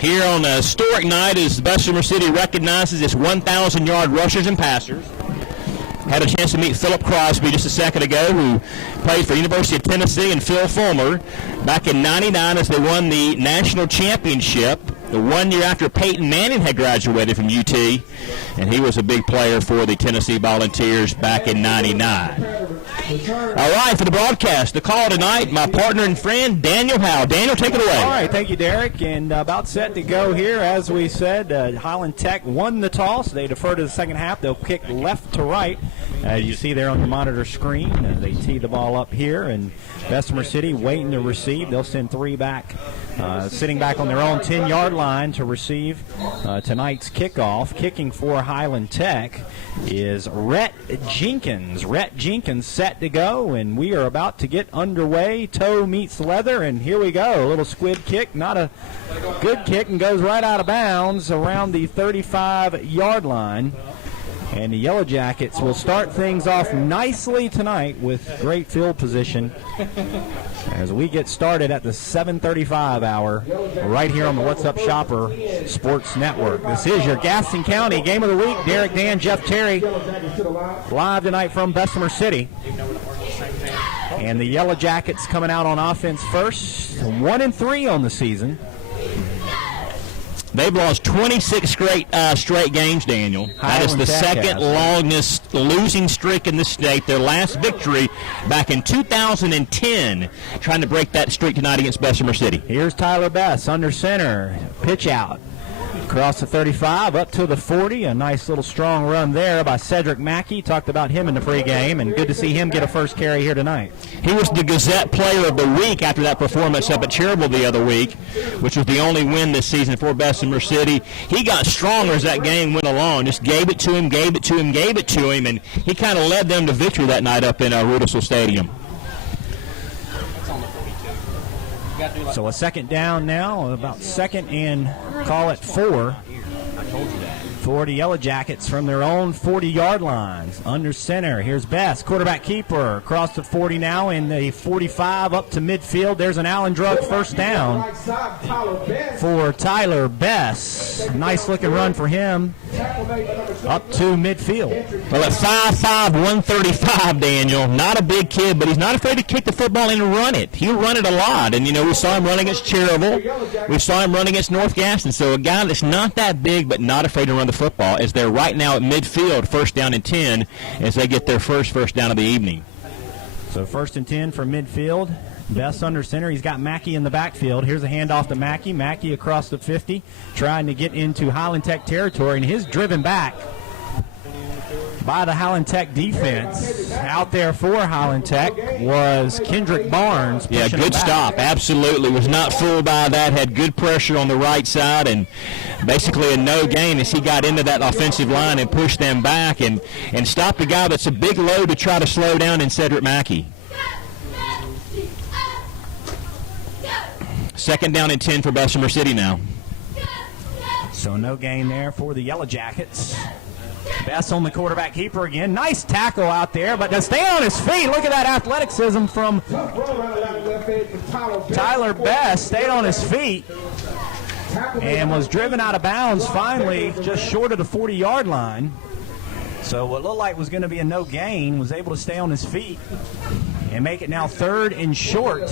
Here on a historic night as Bessemer City recognizes its 1,000-yard rushers and passers. Had a chance to meet Philip Crosby just a second ago, who played for University of Tennessee, and Phil Fulmer back in '99 as they won the national championship, the 1 year after Peyton Manning had graduated from UT, and he was a big player for the Tennessee Volunteers back in '99. All right, for the broadcast, the call tonight, my partner and friend, Daniel Howe. Daniel, take it away. All right, thank you, Derek. And about set to go here. As we said, Highland Tech won the toss. They defer to the second half. They'll kick left to right. As you see there on your monitor screen, they tee the ball up here, and Bessemer City waiting to receive. They'll send three back, sitting back on their own 10-yard line to receive tonight's kickoff. Kicking for Highland Tech is Rhett Jenkins. Rhett Jenkins set to go, and we are about to get underway. Toe meets leather, and here we go. A little squib kick, not a good kick, and goes right out of bounds around the 35-yard line. And the Yellow Jackets will start things off nicely tonight with great field position as we get started at the 7:35 hour right here on the What's Up Shopper Sports Network. This is your Gaston County Game of the Week. Derek, Dan, Jeff Terry live tonight from Bessemer City. And the Yellow Jackets coming out on offense first, 1-3 on the season. They've lost 26 straight games, Daniel. That is the second longest losing streak in the state. Their last victory back in 2010, trying to break that streak tonight against Bessemer City. Here's Tyler Bess under center. Pitch out. Across the 35, up to the 40. A nice little strong run there by Cedric Mackey. Talked about him in the pregame, and good to see him get a first carry here tonight. He was the Gazette Player of the Week after that performance up at Cherryville the other week, which was the only win this season for Bessemer City. He got stronger as that game went along. Just gave it to him, and he kind of led them to victory that night up in Rudisill Stadium. So a second down now, about second and call it 4 for the Yellow Jackets from their own 40-yard lines. Under center, here's Bess, quarterback keeper, across the 40 now in the 45 up to midfield. There's an Allen Drug first down for Tyler Bess. Nice looking run for him up to midfield. Well, at 5'5", 135, Daniel, not a big kid, but he's not afraid to kick the football and run it. He'll run it a lot, and, we saw him run against Cherryville. We saw him run against North Gaston. So a guy that's not that big but not afraid to run the football, as they're right now at midfield, first down and 10, as they get their first down of the evening. So first and 10 from midfield. Best under center. He's got Mackey in the backfield. Here's a handoff to Mackey. Mackey across the 50, trying to get into Highland Tech territory, and his driven back by the Highland Tech defense. Out there for Highland Tech was Kendrick Barnes. Yeah, good stop. Absolutely. Was not fooled by that. Had good pressure on the right side, and basically a no gain as he got into that offensive line and pushed them back and stopped a guy that's a big load to try to slow down in Cedric Mackey. Second down and 10 for Bessemer City now. So no gain there for the Yellow Jackets. Bess on the quarterback keeper again. Nice tackle out there, but to stay on his feet. Look at that athleticism from Tyler Bess. Stayed on his feet and was driven out of bounds finally just short of the 40-yard line. So what looked like was going to be a no gain was able to stay on his feet and make it now third and short.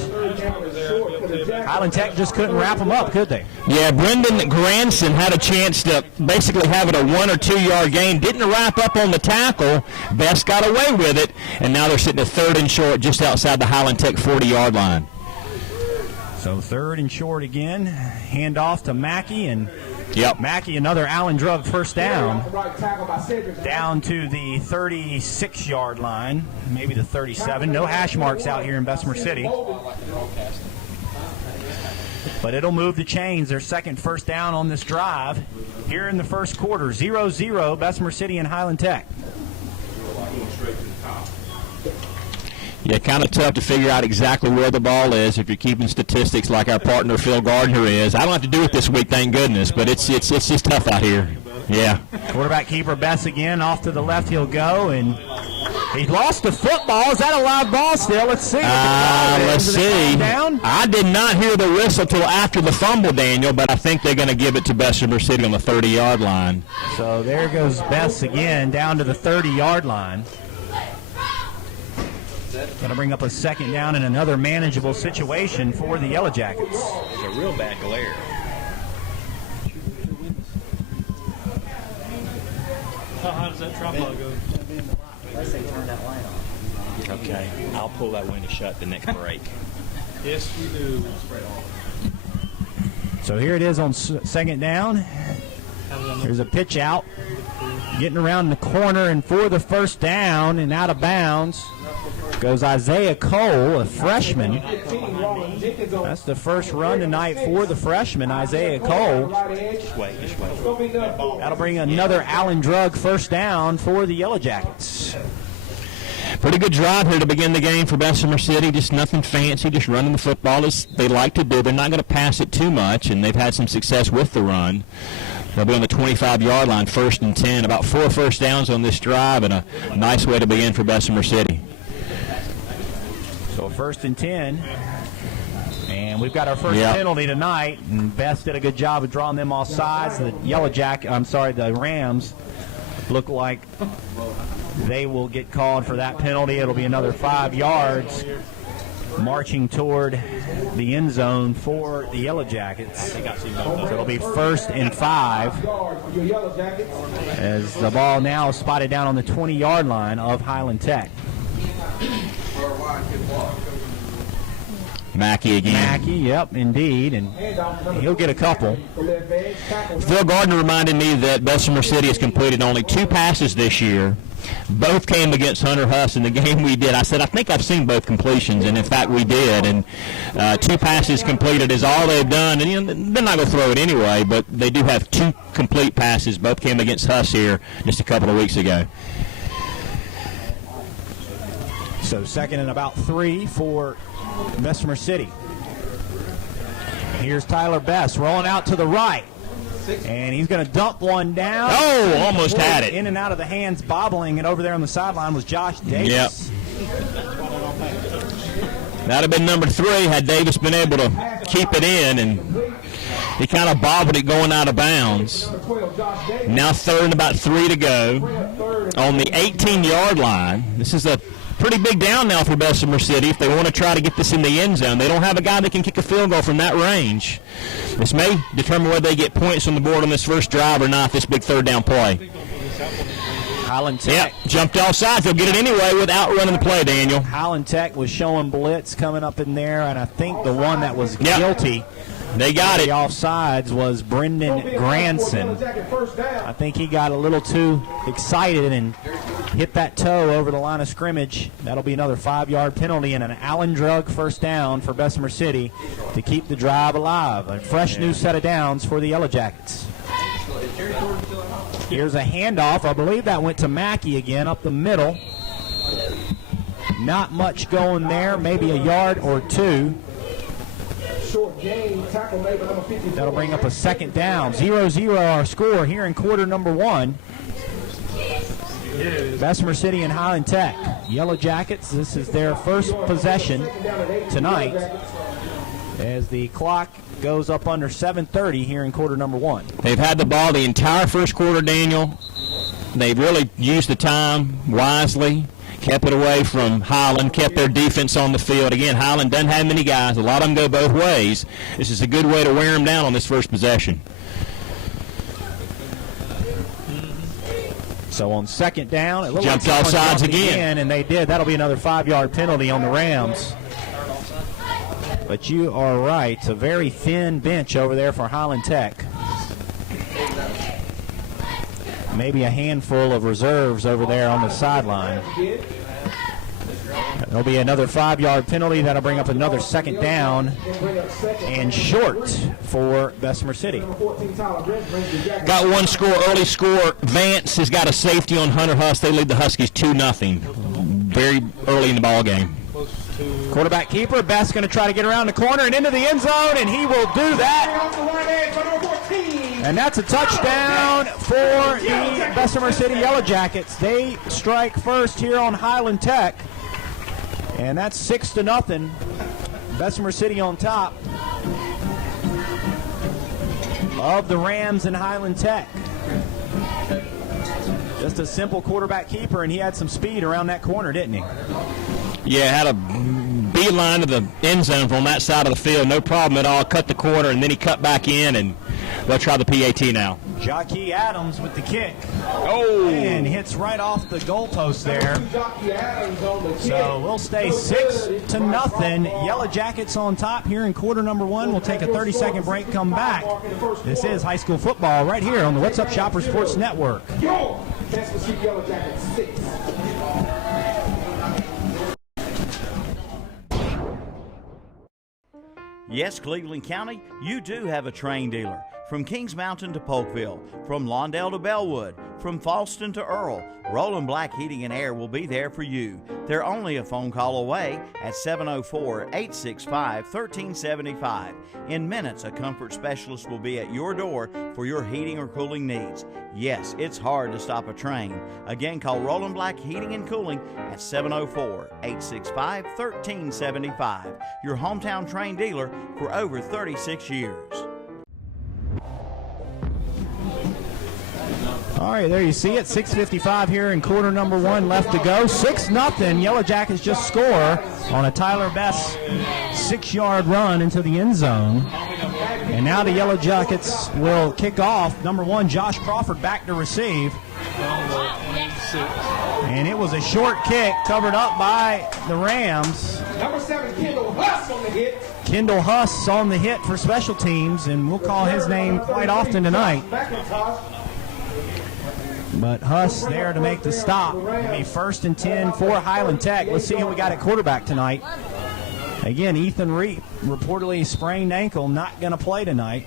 Highland Tech just couldn't wrap them up, could they? Yeah, Brendan Granson had a chance to basically have it a 1 or 2 yard gain. Didn't wrap up on the tackle. Best got away with it, and now they're sitting at third and short just outside the Highland Tech 40-yard line. So third and short again. Hand off to Mackey, and Mackey, another Allen Drug first down. Down to the 36-yard line, maybe the 37. No hash marks out here in Bessemer City. But it'll move the chains. Their second first down on this drive here in the first quarter. 0-0, Bessemer City and Highland Tech. Yeah, kind of tough to figure out exactly where the ball is if you're keeping statistics like our partner Phil Gardner is. I don't have to do it this week, thank goodness, but it's just tough out here. Yeah. Quarterback keeper Bess again, off to the left he'll go, and He lost the football. Is that a live ball still? Let's see. Let's see. Down? I did not hear the whistle till after the fumble, Daniel, but I think they're going to give it to Bessemer City on the 30-yard line. So there goes Bess again down to the 30-yard line. Going to bring up a second down in another manageable situation for the Yellow Jackets. It's a real bad glare. How high does that tripod go? Unless they turn that light on. Okay. I'll pull that window shut the next break. Yes, we do. So here it is on second down. There's a pitch out. Getting around the corner and for the first down and out of bounds goes Isaiah Cole, a freshman. That's the first run tonight for the freshman, Isaiah Cole. That'll bring another Allen Drug first down for the Yellow Jackets. Pretty good drive here to begin the game for Bessemer City. Just nothing fancy, just running the football as they like to do. They're not going to pass it too much, and they've had some success with the run. They'll be on the 25-yard line, 1st and 10. About 4 first downs on this drive, and a nice way to begin for Bessemer City. So 1st and 10. And we've got our first penalty tonight. And Bess did a good job of drawing them off sides. The the Rams look like they will get called for that penalty. It'll be another 5 yards marching toward the end zone for the Yellow Jackets. So it'll be 1st and 5 as the ball now is spotted down on the 20-yard line of Highland Tech. Mackey again. Mackey, yep, indeed, and he'll get a couple. Phil Gardner reminded me that Bessemer City has completed only 2 passes this year. Both came against Hunter Huss in the game we did. I said, I think I've seen both completions, and in fact we did. And 2 passes completed is all they've done. And they're not going to throw it anyway, but they do have 2 complete passes. Both came against Huss here just a couple of weeks ago. So 2nd and about 3 for Bessemer City. Here's Tyler Bess rolling out to the right. And he's going to dump one down. Oh, almost had it. In and out of the hands, bobbling. And over there on the sideline was Josh Davis. Yep. That would have been number 3 had Davis been able to keep it in. And he kind of bobbled it going out of bounds. Now 3rd and about 3 to go on the 18-yard line. This is a pretty big down now for Bessemer City if they want to try to get this in the end zone. They don't have a guy that can kick a field goal from that range. This may determine whether they get points on the board on this first drive or not, this big 3rd down play. Highland Tech. Yep, jumped off sides. They'll get it anyway without running the play, Daniel. Highland Tech was showing blitz coming up in there, and I think the one that was guilty. They got it. The offsides was Brendan Granson. I think he got a little too excited and hit that toe over the line of scrimmage. That'll be another 5-yard penalty and an Allen Drug first down for Bessemer City to keep the drive alive. A fresh new set of downs for the Yellow Jackets. Here's a handoff. I believe that went to Mackey again up the middle. Not much going there, maybe a yard or 2. That'll bring up a 2nd down. 0-0 our score here in quarter number 1. Bessemer City and Highland Tech. Yellow Jackets, this is their first possession tonight as the clock goes up under 7:30 here in quarter number 1. They've had the ball the entire first quarter, Daniel. They've really used the time wisely. Kept it away from Highland, kept their defense on the field. Again, Highland doesn't have many guys. A lot of them go both ways. This is a good way to wear them down on this first possession. So on 2nd down, it looked jumped like off sides again. And they did. That'll be another 5-yard penalty on the Rams. But you are right. It's a very thin bench over there for Highland Tech. Maybe a handful of reserves over there on the sideline. There'll be another 5-yard penalty. That'll bring up another 2nd down and short for Bessemer City. Got one score, early score. Vance has got a safety on Hunter Huss. They lead the Huskies 2-0 very early in the ball game. Quarterback keeper, Best going to try to get around the corner and into the end zone, and he will do that. And that's a touchdown for the Bessemer City Yellow Jackets. They strike first here on Highland Tech. And that's 6-0. Bessemer City on top of the Rams and Highland Tech. Just a simple quarterback keeper, and he had some speed around that corner, didn't he? Yeah, had a beeline to the end zone from that side of the field. No problem at all. Cut the corner, and then he cut back in, and they'll try the PAT now. Jockey Adams with the kick. Oh! And hits right off the goalpost there. So we'll stay 6-0. Yellow Jackets on top here in quarter number one. We'll take a 30-second break, come back. This is high school football right here on the What's Up Shopper Sports Network. Bessemer City Yellow Jackets 6. Yes, Cleveland County, you do have a train dealer. From Kings Mountain to Polkville, from Lawndale to Bellwood, from Falston to Earl, Roland Black Heating and Air will be there for you. They're only a phone call away at 704-865-1375. In minutes, a comfort specialist will be at your door for your heating or cooling needs. Yes, it's hard to stop a train. Again, call Roland Black Heating and Cooling at 704-865-1375. Your hometown train dealer for over 36 years. All right, there you see it. 6:55 here in quarter number one left to go. 6-0. Yellow Jackets just score on a Tyler Best 6-yard run into the end zone. And now the Yellow Jackets will kick off. Number one, Josh Crawford back to receive. And it was a short kick covered up by the Rams. Number 7, Kendall Huss on the hit. Kendall Huss on the hit for special teams, and we'll call his name quite often tonight. But Huss there to make the stop. It'll be 1st and 10 for Highland Tech. Let's see who we got at quarterback tonight. Again, Ethan Reap, reportedly sprained ankle, not going to play tonight.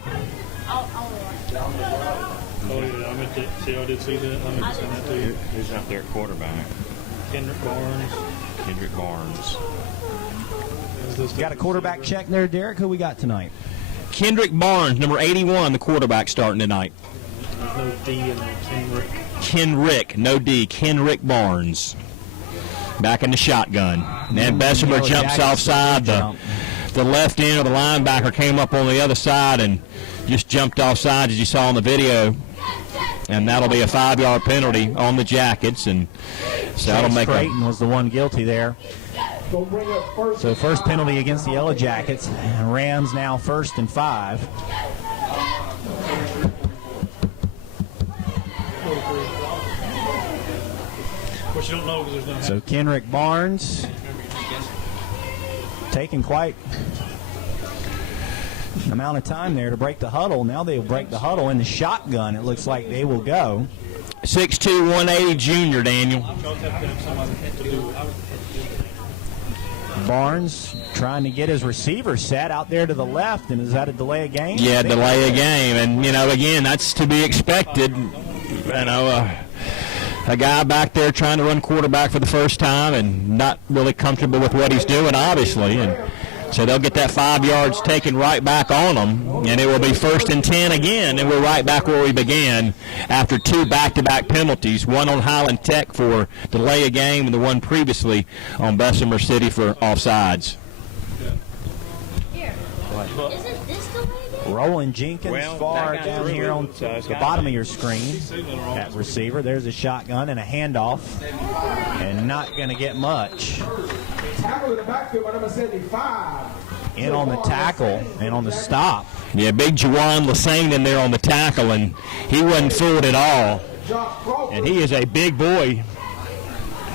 Oh, yeah, I meant to see. I did see that. I meant to send that to you. Who's out there at quarterback? Kendrick Barnes. Kendrick Barnes. Got a quarterback check there, Derek. Who we got tonight? Kendrick Barnes, number 81, the quarterback starting tonight. There's no D in there. Kenrick, no D. Kenrick Barnes. Back in the shotgun. And Bessemer jumps offside. The left end of the linebacker came up on the other side and just jumped offside, as you saw in the video. And that'll be a 5-yard penalty on the Jackets. And so that'll make Creighton was the one guilty there. So first penalty against the Yellow Jackets. And Rams now 1st and 5. Which you don't know because there's no. So Kenrick Barnes taking quite an amount of time there to break the huddle. Now they'll break the huddle in the shotgun. It looks like they will go. 6'2", 180 junior, Daniel. Barnes trying to get his receiver set out there to the left, and is that a delay of game? Yeah, delay of game. And, again, that's to be expected. A guy back there trying to run quarterback for the first time and not really comfortable with what he's doing, obviously. And so they'll get that 5 yards taken right back on them, and it will be 1st and 10 again, and we're right back where we began after 2 back-to-back penalties, one on Highland Tech for delay of game and the one previously on Bessemer City for offsides. Isn't this the way? Roland Jenkins far down here on so the bottom of your screen at receiver. There's a shotgun and a handoff, and not going to get much. Tackle in the backfield by number 75. In on the tackle and on the stop. Yeah, big Juwan Lassane in there on the tackle, and he wasn't fooled at all. And he is a big boy.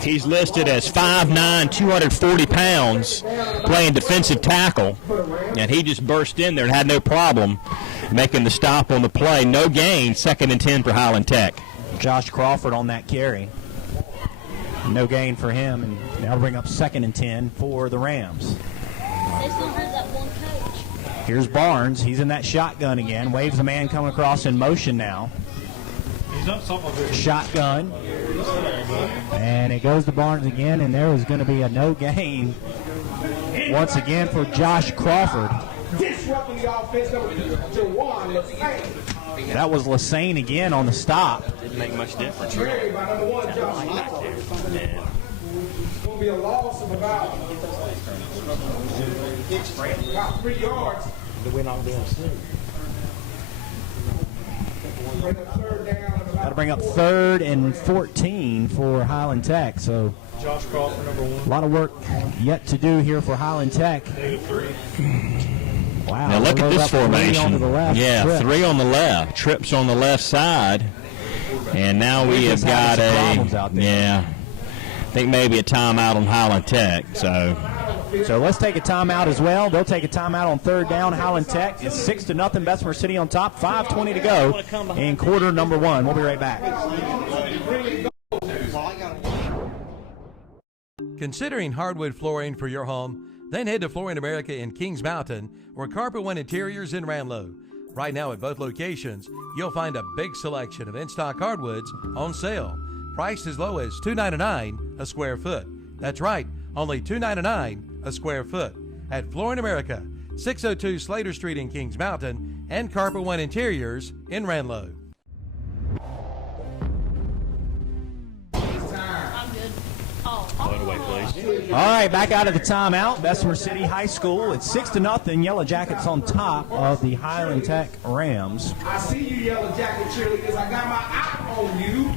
He's listed as 5'9", 240 pounds, playing defensive tackle. And he just burst in there and had no problem making the stop on the play. No gain, 2nd and 10 for Highland Tech. Josh Crawford on that carry. No gain for him, and that'll bring up 2nd and 10 for the Rams. They still have that one coach. Here's Barnes. He's in that shotgun again. Waves the man coming across in motion now. He's not something like this. Shotgun. And it goes to Barnes again, and there is going to be a no gain once again for Josh Crawford. Disrupting the offense, number 2, Juwan Lassane. That was Lassane again on the stop. Didn't make much difference. Carried by number 1, Josh Back Locke. there. Yeah. It's going to be a loss of about 3 yards. Bring up third down and Got to about bring up 3rd and 14 for Highland Tech. So Josh Crawford, number 1. a lot of work yet to do here for Highland Tech. Wow. Now look they at load this up 3 formation. onto the left. Yeah, Trip. 3 on the left. Trips on the left side. And now we have just having got some problems out there. yeah, I think maybe a timeout on Highland Tech. So let's take a timeout as well. They'll take a timeout on 3rd down. Highland Tech is 6-0. Bessemer City on top. 5:20 to go in quarter number 1. We'll be right back. Considering hardwood flooring for your home? Then head to Flooring America in Kings Mountain or Carpet One Interiors in Ranlow. Right now at both locations, you'll find a big selection of in-stock hardwoods on sale. Priced as low as $2.99 a square foot. That's right, only $2.99 a square foot. At Flooring America, 602 Slater Street in Kings Mountain and Carpet One Interiors in Ranlow. I'm good. Oh, Load away, please. All right, back out of the timeout. Bessemer City High School. It's 6-0. Yellow Jackets on top of the Highland Tech Rams. I see you, Yellow Jacket cheerleaders. I got my eye on you.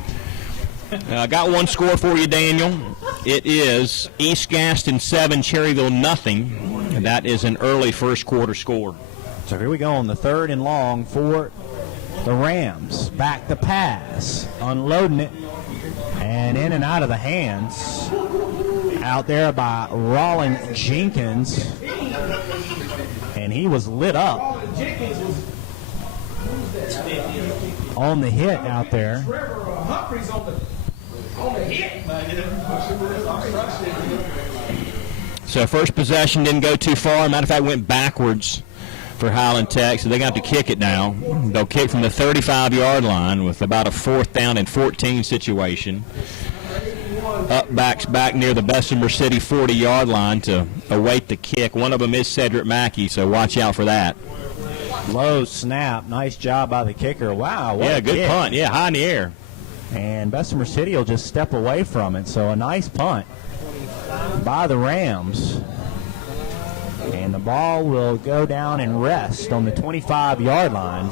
I got one score for you, Daniel. It is East Gaston 7, Cherryville nothing. And that is an early first quarter score. So here we go on the 3rd and long for the Rams. Back the pass. Unloading it. And in and out of the hands. Out there by Rollin Jenkins. And he was lit up Rollin Jenkins was on the hit out there. Trevor Humphreys on the hit. So first possession didn't go too far. Matter of fact, went backwards for Highland Tech, so they got to kick it now. They'll kick from the 35-yard line with about a 4th down and 14 situation. Up backs back near the Bessemer City 40-yard line to await the kick. One of them is Cedric Mackey, so watch out for that. Low snap. Nice job by the kicker. Wow. What Yeah, a good kick. punt. Yeah, high in the air. And Bessemer City will just step away from it. So a nice punt by the Rams. And the ball will go down and rest on the 25-yard line.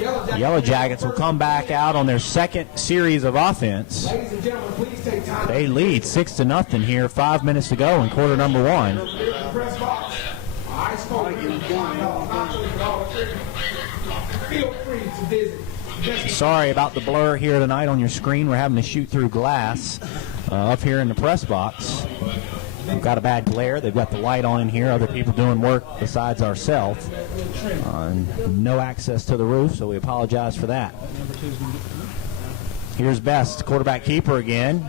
The Yellow Jackets will come back out on their second series of offense. Ladies and gentlemen, please take time. They lead 6-0 here, 5 minutes to go in quarter number 1. Press box. I spoke. Feel free to visit. Sorry about the blur here tonight on your screen. We're having to shoot through glass up here in the press box. We've got a bad glare. They've got the light on in here. Other people doing work besides ourselves. No access to the roof, so we apologize for that. Here's Best, quarterback keeper again.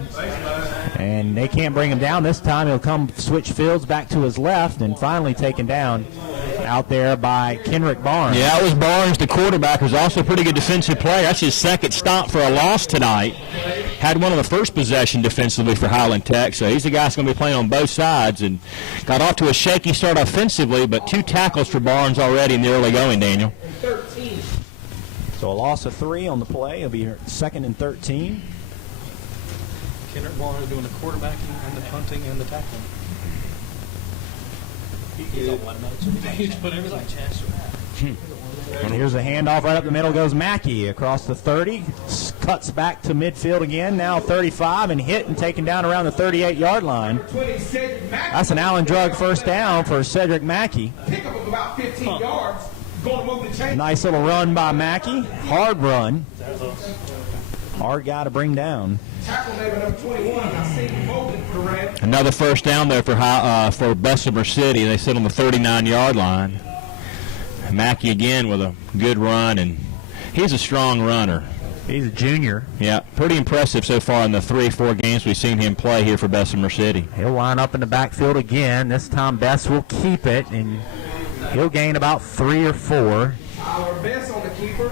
And they can't bring him down this time. He'll come switch fields back to his left and finally taken down out there by Kenrick Barnes. Yeah, that was Barnes, the quarterback, who's also a pretty good defensive player. That's his second stop for a loss tonight. Had one of the first possession defensively for Highland Tech, so he's the guy that's going to be playing on both sides. And got off to a shaky start offensively, but 2 tackles for Barnes already in the early going, Daniel. 13. So a loss of 3 on the play. It'll be 2nd and 13. Kendrick Barnes doing the quarterbacking and the punting and the tackling. He's on one note, so he's put everything. And here's a handoff right up the middle goes Mackey across the 30. Cuts back to midfield again, now 35, and hit and taken down around the 38-yard line. 20, Cedric Mackey. That's an Allen Drug first down for Cedric Mackey. Pick up of about 15 yards. Going to move the chain. Nice little run by Mackey. Hard run. Hard guy to bring down. Tackle maybe number 21. I see him moving for the Rams. Another first down there for Bessemer City. They sit on the 39-yard line. Mackey again with a good run, and he's a strong runner. He's a junior. Yeah, pretty impressive so far in the 3-4 games we've seen him play here for Bessemer City. He'll line up in the backfield again. This time Best will keep it, and he'll gain about 3 or 4. Our best on the keeper.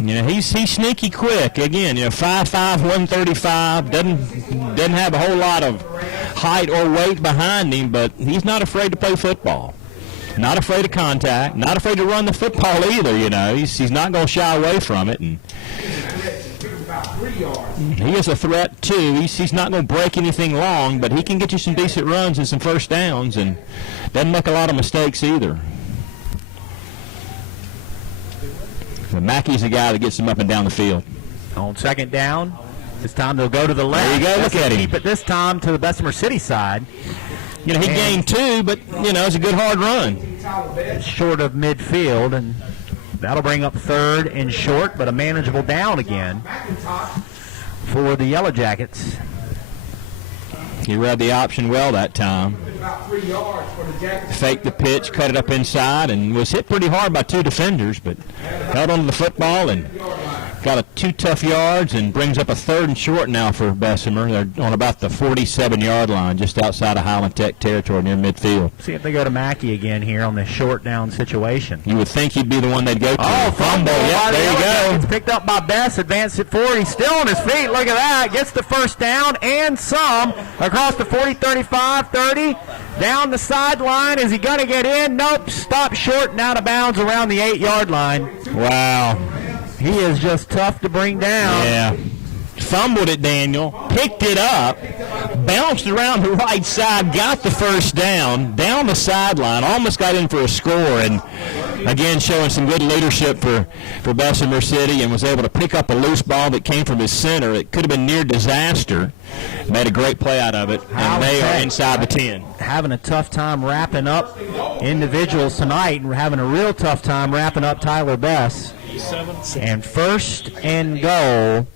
You know, he's sneaky quick. Again, 5'5", 135. Doesn't have a whole lot of height or weight behind him, but he's not afraid to play football. Not afraid of contact. Not afraid to run the football either, you know. He's not going to shy away from it. And he is a threat, too. He's not going to break anything long, but he can get you some decent runs and some first downs and doesn't make a lot of mistakes either. But Mackey's the guy that gets him up and down the field. On second down, this time they'll go to the left. There you go. Look at him. Keep it this time to the Bessemer City side. You know, he gained 2, but, you know, it's a good hard run. It's short of midfield, and that'll bring up third and short, but a manageable down again for the Yellow Jackets. He read the option well that time. Faked the pitch, cut it up inside, and was hit pretty hard by 2 defenders, but held onto the football and got 2 tough yards and brings up a third and short now for Bessemer. They're on about the 47-yard line, just outside of Highland Tech territory near midfield. See if they go to Mackey again here on this short down situation. You would think he'd be the one they'd go to. Oh, fumble. Yep, there you go. It's picked up by Bess, advanced it forward. He's still on his feet. Look at that. Gets the first down and some across the 40, 35, 30. Down the sideline. Is he going to get in? Nope. Stopped short and out of bounds around the 8-yard line. Wow. He is just tough to bring down. Yeah. Fumbled it, Daniel. Picked it up. Bounced around the right side. Got the first down. Down the sideline. Almost got in for a score. And, again, showing some good leadership for Bessemer City and was able to pick up a loose ball that came from his center. It could have been near disaster. Made a great play out of it. And they are inside the 10. Having a tough time wrapping up individuals tonight and having a real tough time wrapping up Tyler Bess. And first and goal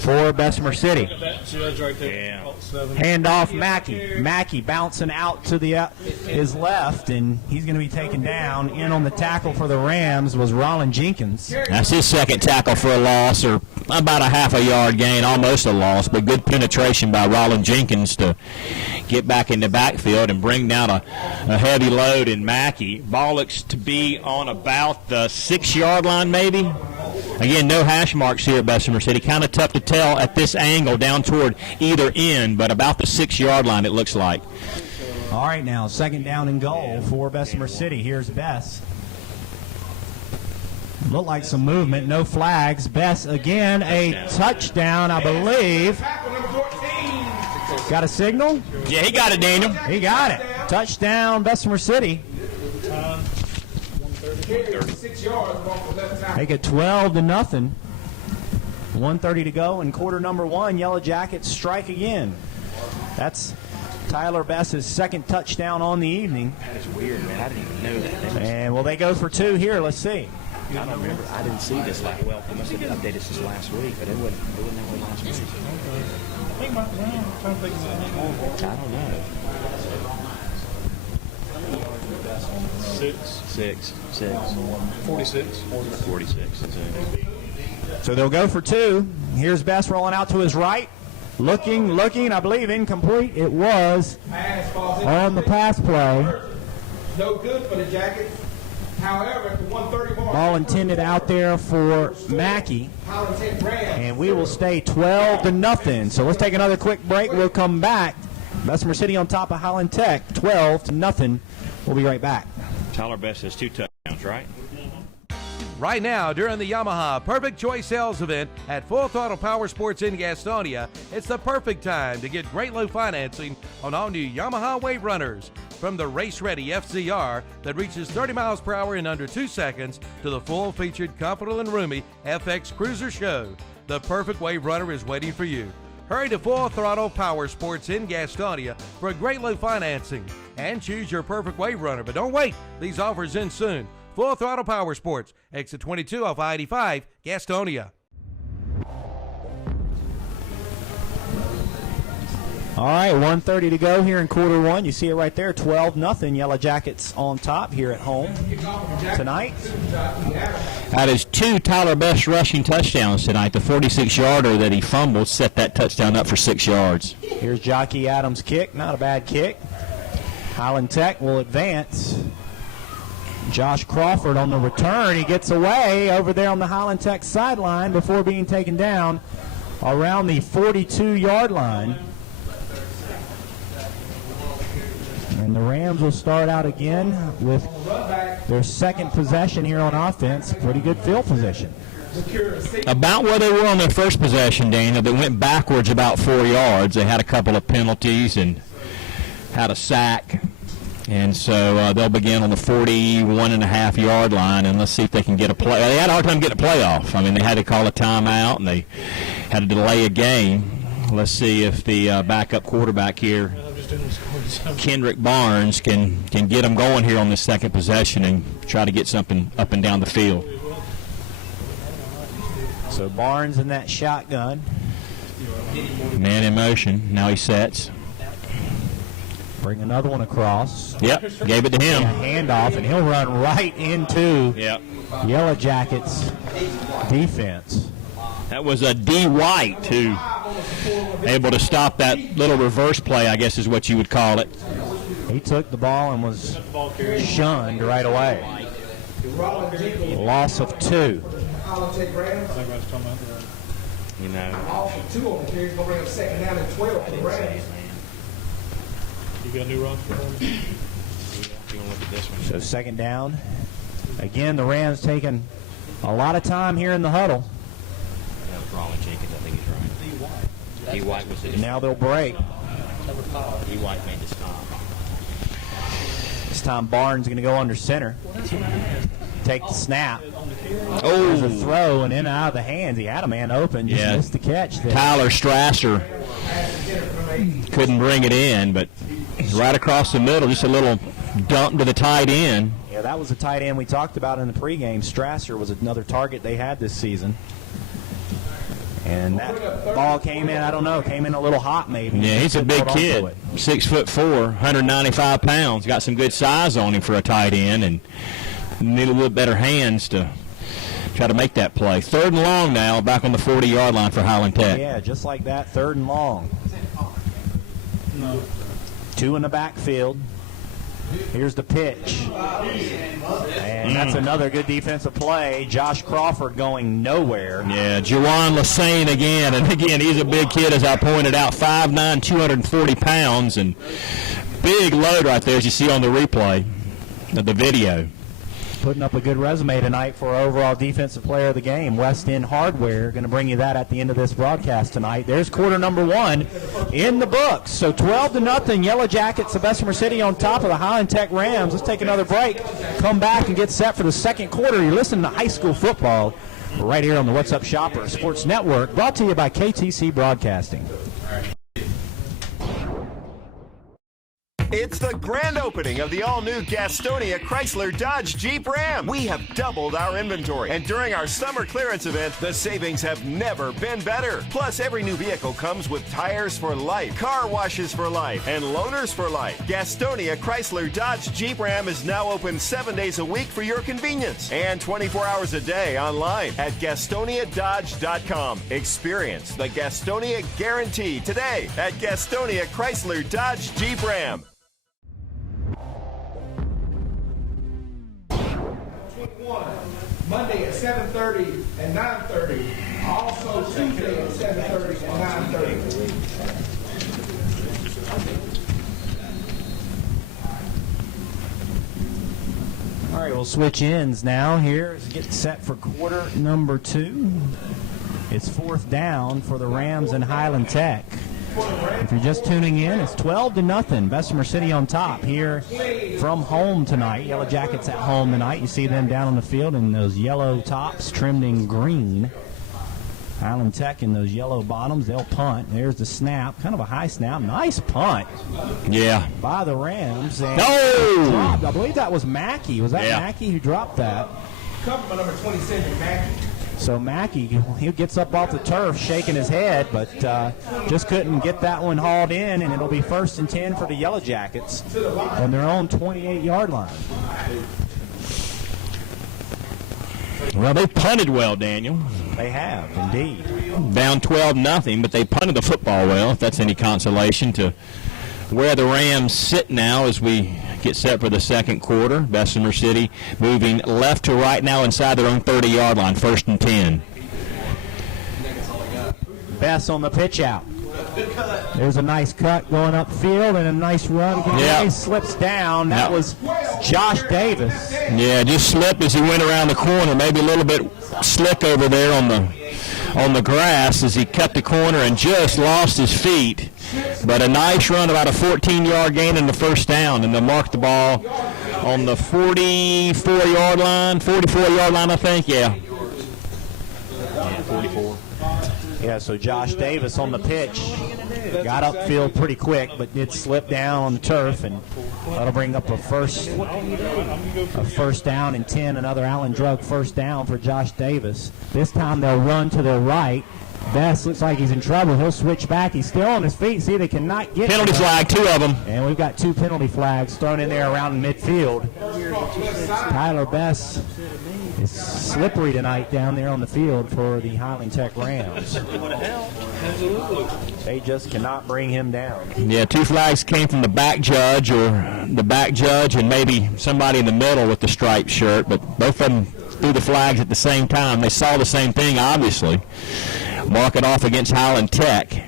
for Bessemer City. Hand off Mackey. Mackey bouncing out to his left, and he's going to be taken down. In on the tackle for the Rams was Rollin Jenkins. That's his second tackle for a loss, or about a half a yard gain, almost a loss, but good penetration by Rollin Jenkins to get back in the backfield and bring down a heavy load in Mackey. Ball looks to be on about the 6-yard line maybe. Again, no hash marks here at Bessemer City. Kind of tough to tell at this angle down toward either end, but about the 6-yard line it looks like. All right, now second down and goal for Bessemer City. Here's Bess. Looked like some movement, no flags. Bess again, a touchdown, I believe. Got a signal? Yeah, he got it, Daniel. He got it. Touchdown, Bessemer City. Make it 12-0. 1:30 to go in quarter number 1. Yellow Jackets strike again. That's Tyler Bess's second touchdown on the evening. That is weird, man. I didn't even know that. And will they go for 2 here? Let's see. I don't remember. I didn't see this like well. They must have updated this last week, but it wasn't that way last week. I don't know. 6. 46. 46. So they'll go for 2. Here's Bess rolling out to his right. Looking, I believe incomplete. It was on the pass play. No good for the Jackets. However, at the 131 Ball intended out there for Mackey. And we will stay 12-0. So let's take another quick break. We'll come back. Bessemer City on top of Highland Tech, 12-0. We'll be right back. Tyler Bess has 2 touchdowns, right? Right now, during the Yamaha Perfect Choice Sales Event at Full Throttle Power Sports in Gastonia, it's the perfect time to get great low financing on all new Yamaha Wave Runners. From the race-ready FZR that reaches 30 miles per hour in under 2 seconds to the full-featured, comfortable and roomy FX Cruiser Show, the perfect Wave Runner is waiting for you. Hurry to Full Throttle Power Sports in Gastonia for a great low financing and choose your perfect Wave Runner. But don't wait, these offers end soon. Full Throttle Power Sports, exit 22 off I-85, Gastonia. All right, 1:30 to go here in quarter 1. You see it right there, 12-0. Yellow Jackets on top here at home tonight. That is 2 Tyler Bess rushing touchdowns tonight. The 46-yarder that he fumbled set that touchdown up for 6 yards. Here's Jockey Adams' kick. Not a bad kick. Highland Tech will advance. Josh Crawford on the return. He gets away over there on the Highland Tech sideline before being taken down around the 42-yard line. And And the Rams will start out again with their second possession here on offense. Pretty good field position. About where they were on their first possession, Daniel. They went backwards about 4 yards. They had a couple of penalties and had a sack. And so they'll begin on the 41.5-yard line, and let's see if they can get a play. They had a hard time getting a playoff. I mean, they had to call a timeout, and they had to delay a game. Let's see if the backup quarterback here, Kendrick Barnes, can get them going here on this second possession and try to get something up and down the field. So Barnes in that shotgun. Man in motion. Now he sets. Bring another one across. Yep, gave it to him. Handoff, and he'll run right into Yellow Jackets defense. That was a D. White who able to stop that little reverse play, I guess is what you would call it. He took the ball and was shunned right away. Loss of 2. You know. Loss of 2 on the carry. Going to bring up second down and 12 for the Rams. You got a new roster for me? So second down. Again, the Rams taking a lot of time here in the huddle. That was Rollin Jenkins, I think he's right. D. White was the Now they'll break. D. White made the stop. This time Barnes going to go under center. Take the snap. Oh, There's a throw and in and out of the hands. He had a man open. Just missed the catch there. Tyler Strasser couldn't bring it in, but right across the middle, just a little dump to the tight end. Yeah, that was the tight end we talked about in the pregame. Strasser was another target they had this season. And that ball came in, I don't know, came in a little hot maybe. Yeah, he's a big kid, 6'4", 195 pounds. Got some good size on him for a tight end, and need a little better hands to try to make that play. 3rd and long now, back on the 40-yard line for Highland Tech. Yeah, just like that, 3rd and long. 2 in the backfield. Here's the pitch. And that's another good defensive play. Josh Crawford going nowhere. Yeah, Juwan Lassane again. And again, he's a big kid, as I pointed out, 5'9", 240 pounds. And big load right there, as you see on the replay of the video. Putting up a good resume tonight for overall defensive player of the game. West End Hardware going to bring you that at the end of this broadcast tonight. There's quarter number 1 in the books. So 12-0, Yellow Jackets of Bessemer City on top of the Highland Tech Rams. Let's take another break, come back and get set for the second quarter. You're listening to high school football right here on the What's Up Shopper Sports Network, brought to you by KTC Broadcasting. It's the grand opening of the all-new Gastonia Chrysler Dodge Jeep Ram. We have doubled our inventory, and during our summer clearance event, the savings have never been better. Plus, every new vehicle comes with tires for life, car washes for life, and loaners for life. Gastonia Chrysler Dodge Jeep Ram is now open 7 days a week for your convenience, and 24 hours a day online at GastoniaDodge.com. Experience the Gastonia guarantee today at Gastonia Chrysler Dodge Jeep Ram. Monday at 7:30 and 9:30. Also Tuesday at 7:30 and 9:30. All right, we'll switch ends now here. Let's get set for quarter number 2. It's 4th down for the Rams and Highland Tech. If you're just tuning in, it's 12-0. Bessemer City on top here from home tonight. Yellow Jackets at home tonight. You see them down on the field in those yellow tops trimmed in green. Highland Tech in those yellow bottoms. They'll punt. There's the snap. Kind of a high snap. Nice punt. Yeah. By the Rams. And No! I believe that was Mackey. Was that Mackey who dropped that? Cover by number 27, Mackey. So Mackey, he gets up off the turf shaking his head, but just couldn't get that one hauled in, and it'll be 1st and 10 for the Yellow Jackets on their own 28-yard line. Well, they punted well, Daniel. They have, indeed. Down 12-0, but they punted the football well, if that's any consolation, to where the Rams sit now as we get set for the second quarter. Bessemer City moving left to right now inside their own 30-yard line, 1st and 10. Bess on the pitch out. There's a nice cut going upfield and a nice run. Yeah. He slips down. That was Josh Davis. Yeah, just slipped as he went around the corner. Maybe a little bit slick over there on the grass as he cut the corner and just lost his feet. But a nice run, about a 14-yard gain in the first down, and they'll mark the ball on the 44-yard line, I think. Yeah. Yeah, 44. Yeah, so Josh Davis on the pitch got upfield pretty quick, but did slip down on the turf, and that'll bring up a first down and 10, another Allen Drug first down for Josh Davis. This time they'll run to their right. Best looks like he's in trouble. He'll switch back. He's still on his feet. See, they cannot get penalty flag, 2 of them. And we've got 2 penalty flags thrown in there around midfield. Tyler Best is slippery tonight down there on the field for the Highland Tech Rams. They just cannot bring him down. Yeah, 2 flags came from the back judge and maybe somebody in the middle with the striped shirt, but both of them threw the flags at the same time. They saw the same thing, obviously. Mark it off against Highland Tech,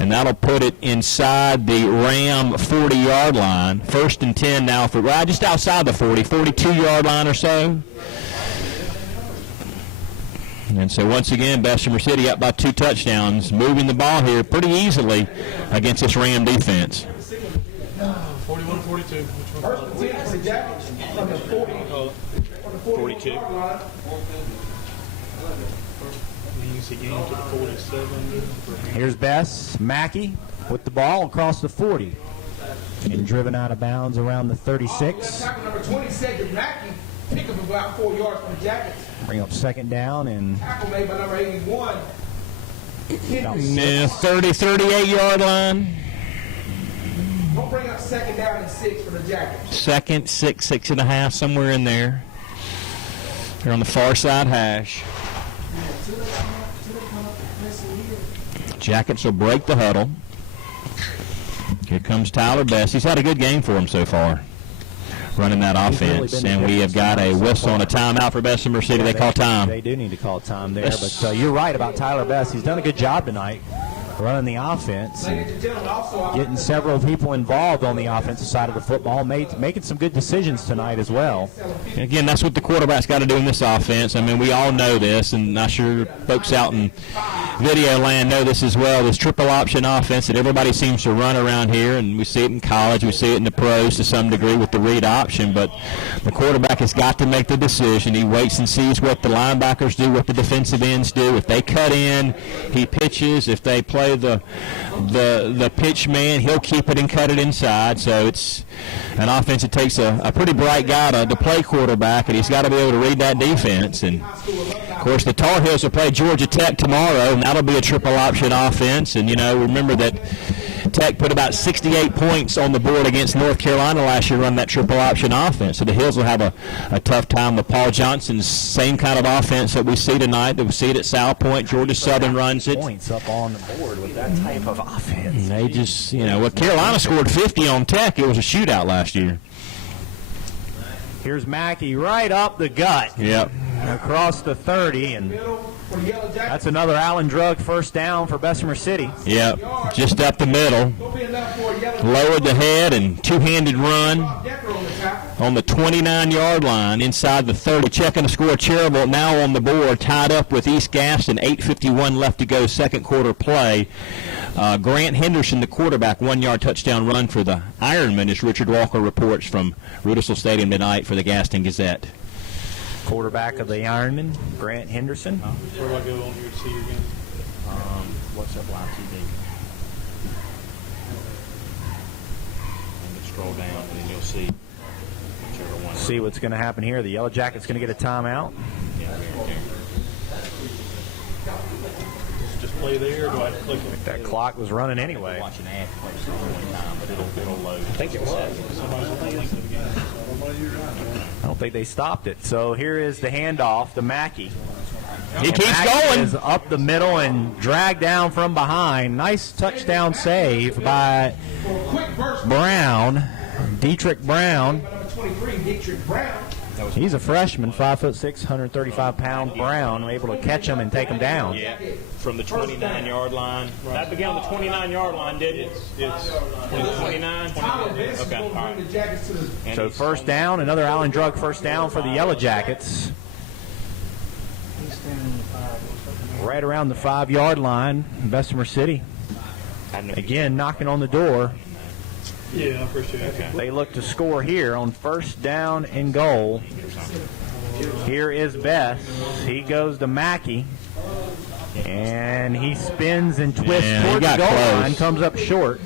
and that'll put it inside the Ram 40-yard line. 1st and 10 now for just outside the 42-yard line or so. And so once again, Bessemer City up by 2 touchdowns, moving the ball here pretty easily against this Ram defense. 41-42. Which one? 42. Means he gained to the 47. Here's Bess Mackey with the ball across the 40 and driven out of bounds around the 36. Tackle number 20, Cedric Mackey, pick up about 4 yards from the Jackets. Bring up 2nd down and Tackle made by number 81. Yeah, 38-yard line. We'll bring up 2nd down and 6 for the Jackets. 2nd, 6.5, somewhere in there. They're on the far side hash. Jackets will break the huddle. Here comes Tyler Best. He's had a good game for him so far, running that offense. And we have got a whistle and a timeout for Bessemer City. They call time. They do need to call time there, but you're right about Tyler Best. He's done a good job tonight running the offense and getting several people involved on the offensive side of the football, making some good decisions tonight as well. Again, that's what the quarterback's got to do in this offense. I mean, we all know this, and I'm sure folks out in video land know this as well. This triple option offense that everybody seems to run around here, and we see it in college, we see it in the pros to some degree with the read option, but the quarterback has got to make the decision. He waits and sees what the linebackers do, what the defensive ends do. If they cut in, he pitches. If they play the pitch man, he'll keep it and cut it inside. So it's an offense that takes a pretty bright guy to play quarterback, and he's got to be able to read that defense. And of course, the Tar Heels will play Georgia Tech tomorrow, and that'll be a triple option offense. And remember that Tech put about 68 points on the board against North Carolina last year running that triple option offense. So the Hills will have a tough time with Paul Johnson's same kind of offense that we see tonight, that we see it at South Point. Georgia Southern runs it. Points up on the board with that type of offense. And they just, Carolina scored 50 on Tech. It was a shootout last year. Here's Mackey right up the gut. Yep. Across the 30, and that's another Allen Drug first down for Bessemer City. Yep, just up the middle. Lowered the head and two-handed run on the 29-yard line inside the 30. Checking the score, Cherryville now on the board, tied up with East Gaston. 8:51 left to go, second quarter play. Grant Henderson, the quarterback, 1-yard touchdown run for the Ironman, as Richard Walker reports from Rudisill Stadium tonight for the Gaston Gazette. Quarterback of the Ironman, Grant Henderson. Where do I go on here to see you again? What's up, live TV? And then scroll down, and then you'll see whichever one. See what's going to happen here. The Yellow Jackets going to get a timeout. Yeah, there. Just play there, or do I have to click it? That clock was running anyway. Watch an ad play one time, but it'll load. I think it was. I don't think they stopped it. So here is the handoff to Mackey. He keeps Mackey going. is up the middle and dragged down from behind. Nice touchdown save by Brown, Dietrich Brown. Number 23, Dietrich Brown. He's a freshman, 5'6", 135-pound Brown, able to catch him and take him down. Yeah, from the 29-yard line. That began on the 29-yard line, didn't it? It's 29. Okay, all right. So first down, another Allen Drug first down for the Yellow Jackets. Right around the 5-yard line, Bessemer City. Again, knocking on the door. Yeah, I appreciate it. They look to score here on first down and goal. Here is Bess. He goes to Mackey. And he spins and twists toward the goal line, comes up short.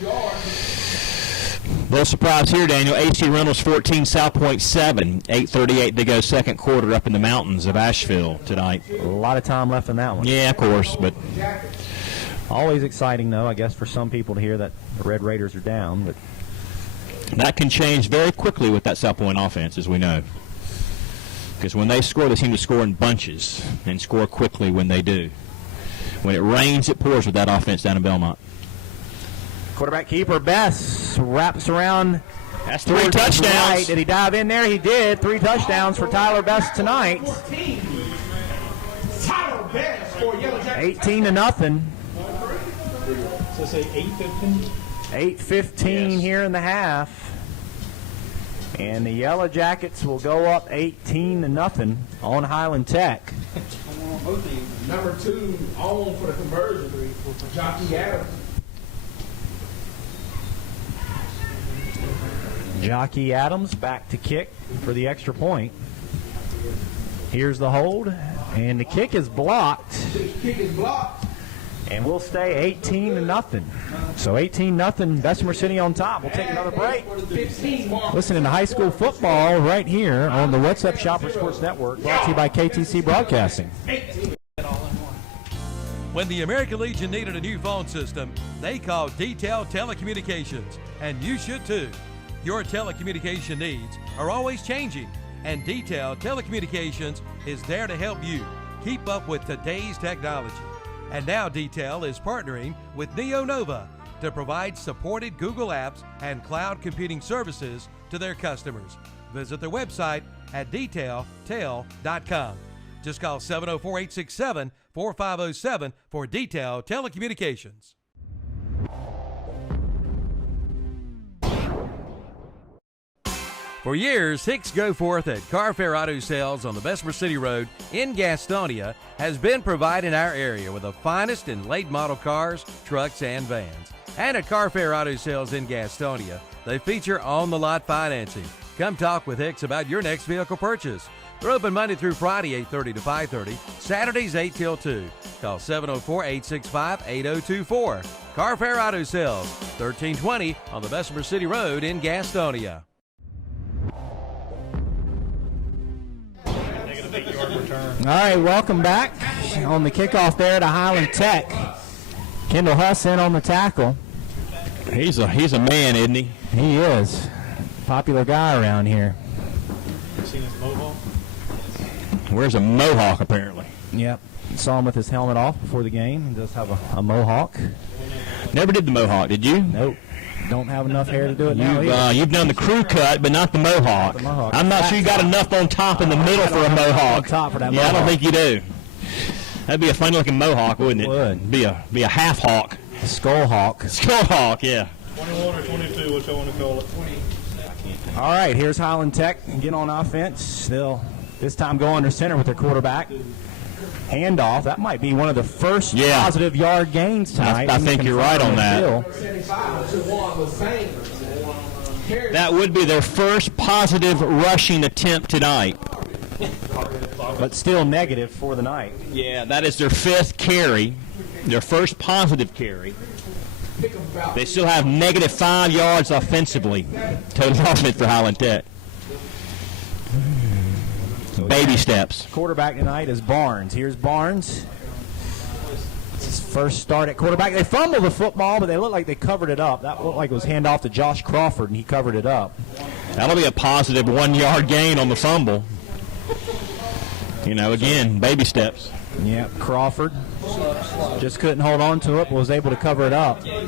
Little surprise here, Daniel. AC Reynolds 14, South Point 7. 8:38 to go, second quarter up in the mountains of Asheville tonight. A lot of time left in that one. Yeah, of course, but always exciting, though, I guess, for some people to hear that the Red Raiders are down. But that can change very quickly with that South Point offense, as we know. Because when they score, they seem to score in bunches and score quickly when they do. When it rains, it pours with that offense down in Belmont. Quarterback keeper Bess wraps around. That's 3 touchdowns. Right. Did he dive in there? He did. 3 touchdowns for Tyler Bess tonight. 18 to nothing. So say 8:15? 8:15 here in the half. And the Yellow Jackets will go up 18 to nothing on Highland Tech. Number 2 on for the conversion, Jockey Adams. Jockey Adams back to kick for the extra point. Here's the hold, and the kick is blocked. Kick is blocked. And we'll stay 18 to nothing. So 18-0, Bessemer City on top. We'll take another break. Listening to high school football right here on the What's Up Shopper Sports Network, brought to you by KTC Broadcasting. When the American Legion needed a new phone system, they called Detail Telecommunications, and you should too. Your telecommunication needs are always changing, and Detail Telecommunications is there to help you keep up with today's technology. And now Detail is partnering with NeoNova to provide supported Google Apps and cloud computing services to their customers. Visit their website at detailtel.com. Just call 704-867-4507 for Detail Telecommunications. For years, Hicks Go Forth at Carfair Auto Sales on the Bessemer City Road in Gastonia has been providing our area with the finest in late model cars, trucks, and vans. And at Carfair Auto Sales in Gastonia, they feature on-the-lot financing. Come talk with Hicks about your next vehicle purchase. They're open Monday through Friday, 8:30 to 5:30, Saturdays 8 till 2. Call 704-865-8024. Carfair Auto Sales, 1320 on the Bessemer City Road in Gastonia. All right, welcome back on the kickoff there to Highland Tech. Kendall Huss in on the tackle. He's a man, isn't he? He is. Popular guy around here. Seen his mohawk? Wears a mohawk, apparently. Yep. Saw him with his helmet off before the game. He does have a mohawk. Never did the mohawk, did you? Nope. Don't have enough hair to do it now. You've done the crew cut, but not the mohawk. I'm not sure you got enough on top in the middle for a mohawk. On top for that mohawk. I don't think you do. That'd be a funny-looking mohawk, wouldn't it? Would. Be a half hawk. Skull hawk. Skull hawk, yeah. 21 or 22, which I want to call it. All right, here's Highland Tech getting on offense. They'll this time go under center with their quarterback. Handoff. That might be one of the first positive yard gains tonight. I think you're right on that. That would be their first positive rushing attempt tonight. But still negative for the night. Yeah, that is their 5th carry, their first positive carry. They still have negative 5 yards offensively. Total offense for Highland Tech. Baby steps. Quarterback tonight is Barnes. Here's Barnes. It's his first start at quarterback. They fumbled the football, but they look like they covered it up. That looked like it was handoff to Josh Crawford, and he covered it up. That'll be a positive 1-yard gain on the fumble. You know, again, baby steps. Yeah, Crawford just couldn't hold on to it, but was able to cover it up. Gonna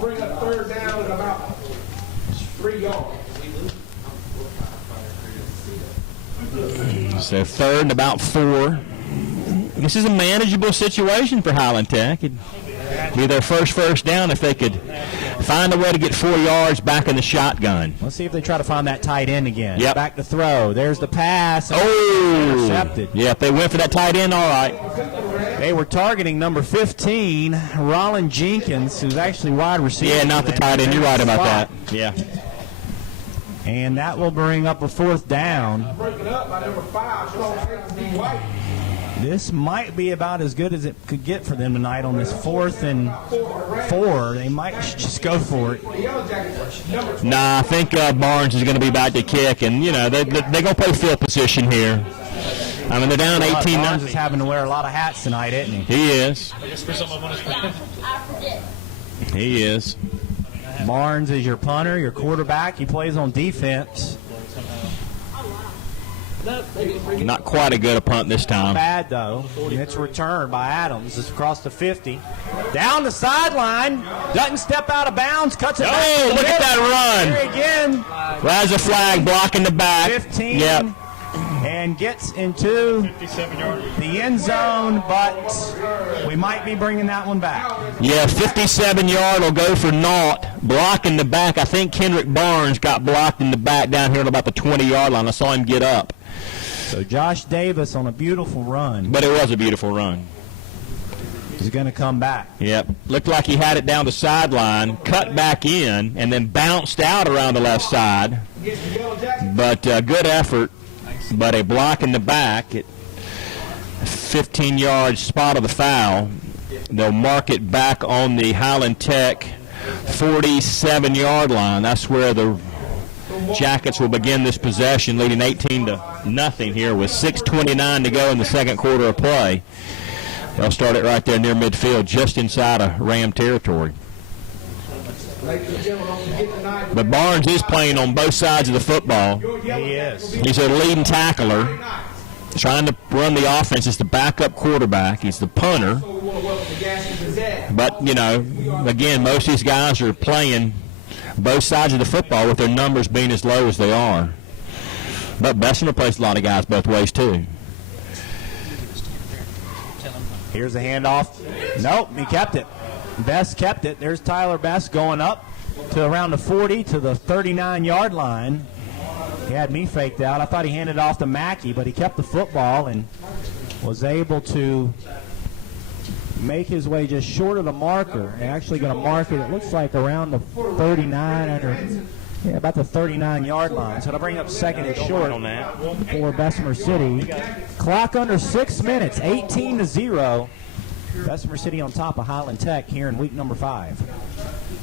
bring up third down at about 3 yards. So 3rd and about 4. This is a manageable situation for Highland Tech. It'd be their first down if they could find a way to get 4 yards back in the shotgun. Let's see if they try to find that tight end again. Yep. Back to throw. There's the pass. Oh! Intercepted. Yeah, if they went for that tight end, all right. They were targeting number 15, Rollin Jenkins, who's actually wide receiver. Yeah, not the tight end. You're right about that. Yeah. And that will bring up a 4th down. Breaking up by number 5, strong safety, D. White. This might be about as good as it could get for them tonight on this 4th and 4. They might just go for it. Nah, I think Barnes is going to be back to kick, and, you know, they're going to play field position here. I mean, they're down 18-0. Barnes is having to wear a lot of hats tonight, isn't he? He is. I forget. He is. Barnes is your punter, your quarterback. He plays on defense. Not quite a good a punt this time. Bad, though. And it's returned by Adams. It's across the 50. Down the sideline. Doesn't step out of bounds. Cuts it back. Oh, look at that run. Here again. Rise a flag blocking the back. 15. Yep. And gets into the end zone, but we might be bringing that one back. Yeah, 57-yard will go for naught. Blocking the back. I think Kendrick Barnes got blocked in the back down here at about the 20-yard line. I saw him get up. So Josh Davis on a beautiful run. But it was a beautiful run. He's going to come back. Yep. Looked like he had it down the sideline, cut back in, and then bounced out around the left side. But good effort. But a block in the back at 15-yard spot of the foul. They'll mark it back on the Highland Tech 47-yard line. That's where the Jackets will begin this possession, leading 18-0 here with 6:29 to go in the second quarter of play. They'll start it right there near midfield, just inside of Ram territory. But Barnes is playing on both sides of the football. He is. He's a leading tackler, trying to run the offense as the backup quarterback. He's the punter. But, you know, again, most of these guys are playing both sides of the football with their numbers being as low as they are. But Bessemer plays a lot of guys both ways, too. Here's a handoff. Nope, he kept it. Best kept it. There's Tyler Best going up to around the 40 to the 39-yard line. He had me faked out. I thought he handed it off to Mackey, but he kept the football and was able to make his way just short of the marker. They're actually going to mark it, it looks like, around the 39 or about the 39-yard line. So it'll bring up second and short for Bessemer City. Clock under 6 minutes, 18-0. Bessemer City on top of Highland Tech here in week number 5.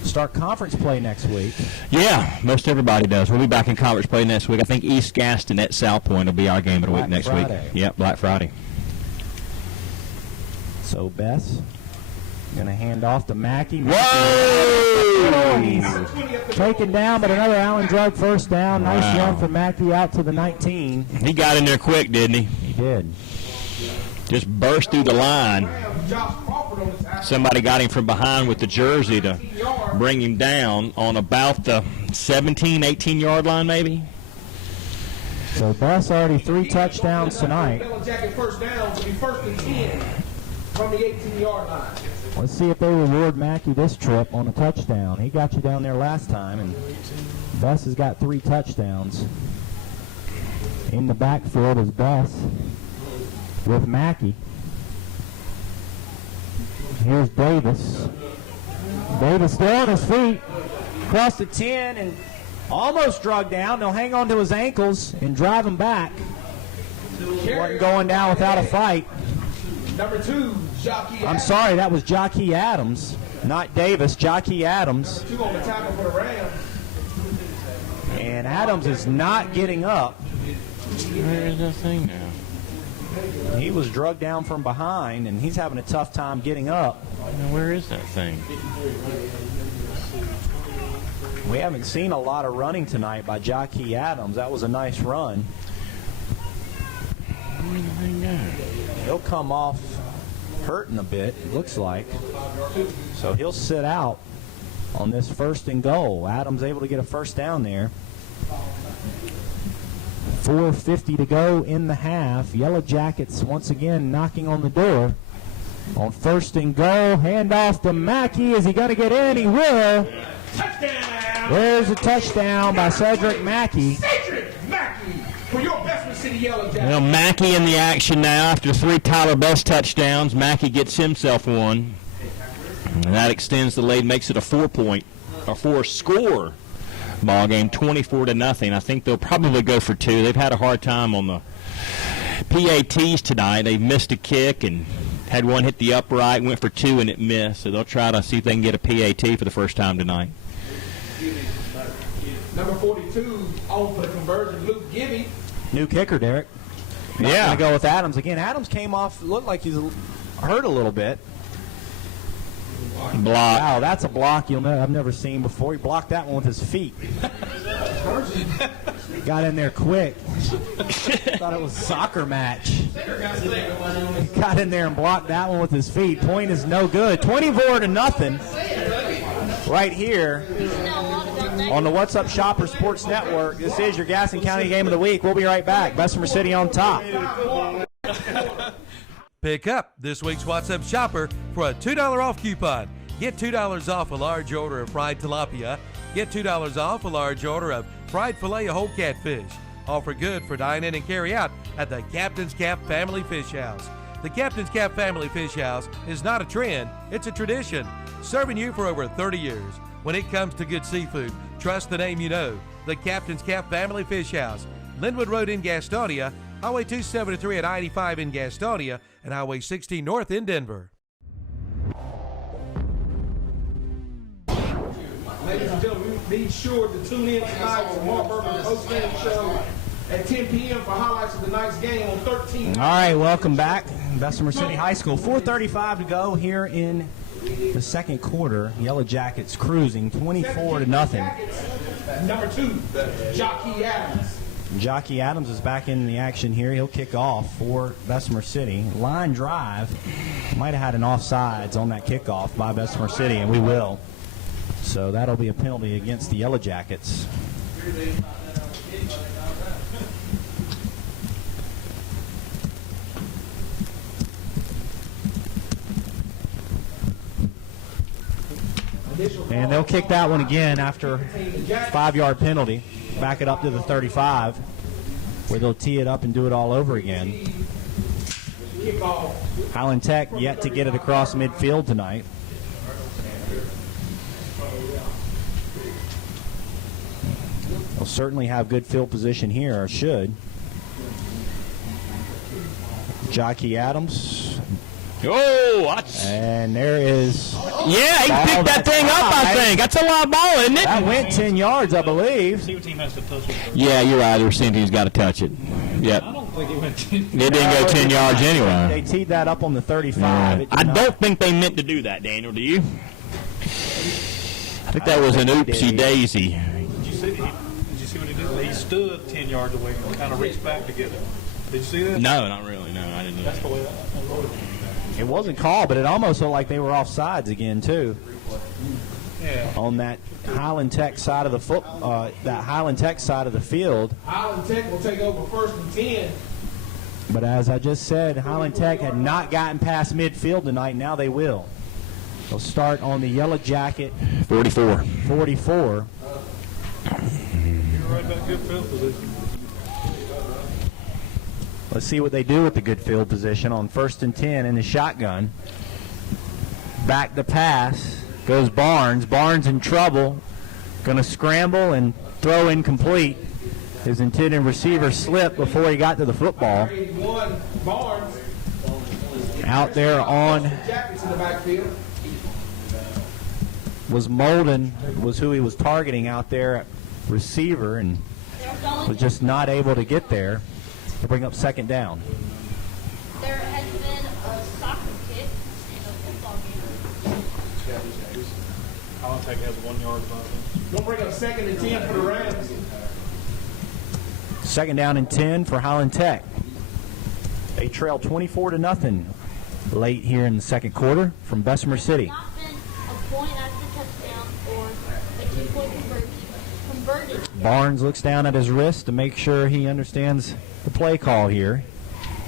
Start conference play next week. Yeah, most everybody does. We'll be back in conference play next week. I think East Gaston at South Point will be our game of the week next week. Yep, Black Friday. So Bess going to hand off to Mackey. Whoa! He's taken down, but another Allen Drug first down. Nice run for Mackey out to the 19. He got in there quick, didn't he? He did. Just burst through the line. Somebody got him from behind with the jersey to bring him down on about the 17, 18-yard line maybe. So Bess already 3 touchdowns tonight. First down will be first and 10 from the 18-yard line. Let's see if they reward Mackey this trip on a touchdown. He got you down there last time, and Bess has got 3 touchdowns. In the backfield is Bess with Mackey. Here's Davis. Davis still on his feet. Across the 10 and almost dragged down. They'll hang on to his ankles and drive him back. Wasn't going down without a fight. Number 2, Jockey. I'm sorry, that was Jockey Adams, not Davis. Jockey Adams. 2 on the tackle for the Rams. And Adams is not getting up. Where is that thing now? He was drugged down from behind, and he's having a tough time getting up. Where is that thing? We haven't seen a lot of running tonight by Jockey Adams. That was a nice run. Where's the thing go? He'll come off hurting a bit, it looks like. So he'll sit out. on this 1st and goal. Adams able to get a first down there. 4:50 to go in the half. Yellow Jackets once again knocking on the door. On 1st and goal, handoff to Mackey. Is he going to get in? He will. Touchdown! There's a touchdown by Cedric Mackey. Cedric Mackey for your Bessemer City Yellow Jackets. Well, Mackey in the action now. After 3 Tyler Best touchdowns, Mackey gets himself one. And that extends the lead, makes it a 4-score ball game, 24-0. I think they'll probably go for 2. They've had a hard time on the PATs tonight. They missed a kick and had one hit the upright, went for 2 and it missed. So they'll try to see if they can get a PAT for the first time tonight. Number 42 on for the conversion, Luke Gibby. New kicker, Derek. Not Yeah. going to go with Adams again. Adams came off, looked like he's hurt a little bit. Block. Wow, that's a block I've never seen before. He blocked that one with his feet. Got in there quick. Thought it was a soccer match. He got in there and blocked that one with his feet. Point is no good. 24-0 right here on the What's Up Shopper Sports Network. This is your Gaston County Game of the Week. We'll be right back. Bessemer City on top. Pick up this week's What's Up Shopper for a $2 off coupon. Get $2 off a large order of fried tilapia. Get $2 off a large order of fried filet of whole catfish. Offer good for dine-in and carry out at the Captain's Cap Family Fish House. The Captain's Cap Family Fish House is not a trend, it's a tradition. Serving you for over 30 years. When it comes to good seafood, trust the name you know. The Captain's Cap Family Fish House. Linwood Road in Gastonia, Highway 273 and I-85 in Gastonia, and Highway 60 North in Denver. Ladies and gentlemen, be sure to tune in tonight for Mark Berger's post-game show at 10 p.m. for highlights of the night's game on 13. All right, welcome back. Bessemer City High School. 4:35 to go here in the second quarter. Yellow Jackets cruising 24-0. Number 2, Jockey Adams. Jockey Adams is back in the action here. He'll kick off for Bessemer City. Line drive. Might have had an offsides on that kickoff by Bessemer City, and we will. So that'll be a penalty against the Yellow Jackets. And they'll kick that one again after 5-yard penalty. Back it up to the 35, where they'll tee it up and do it all over again. Highland Tech yet to get it across midfield tonight. They'll certainly have good field position here, or should. Jockey Adams. Oh, that's... And there is... Yeah, he picked that thing up, I think. That's a lot of ball, isn't it? That went 10 yards, I believe. See what team has to touch it first. Yeah, you're right. The receiver has got to touch it. Yep. I don't think it went 10. It didn't go 10 yards anyway. They teed that up on the 35. Yeah. It did I not. don't think they meant to do that, Daniel. Do you? I think that was an oopsie daisy. Did you see what he did? He stood 10 yards away and kind of reached back to get it. Did you see that? No, not really. No, I didn't know. That's the way It wasn't called, but it almost looked like they were offsides again, too. Yeah. On that Highland Tech side of the field. Highland Tech will take over 1st and 10. But as I just said, Highland Tech had not gotten past midfield tonight. Now they will. They'll start on the Yellow Jacket 44. 44. You're right about good field position. Let's see what they do with the good field position on 1st and 10 in the shotgun. Back to pass. Goes Barnes. Barnes in trouble. Going to scramble and throw incomplete. His intended receiver slipped before he got to the football. 81, Barnes. Out there on Jackets in the backfield. was Molden, was who he was targeting out there at receiver, and was just not able to get there to bring up 2nd down. There has been a soccer kick and a football game. Highland Tech has 1 yard of offense. Don't bring up 2nd and 10 for the Rams. 2nd down and 10 for Highland Tech. They trail 24-0 late here in the second quarter from Bessemer City. Not been a point after touchdown or converted. Barnes looks down at his wrist to make sure he understands the play call here.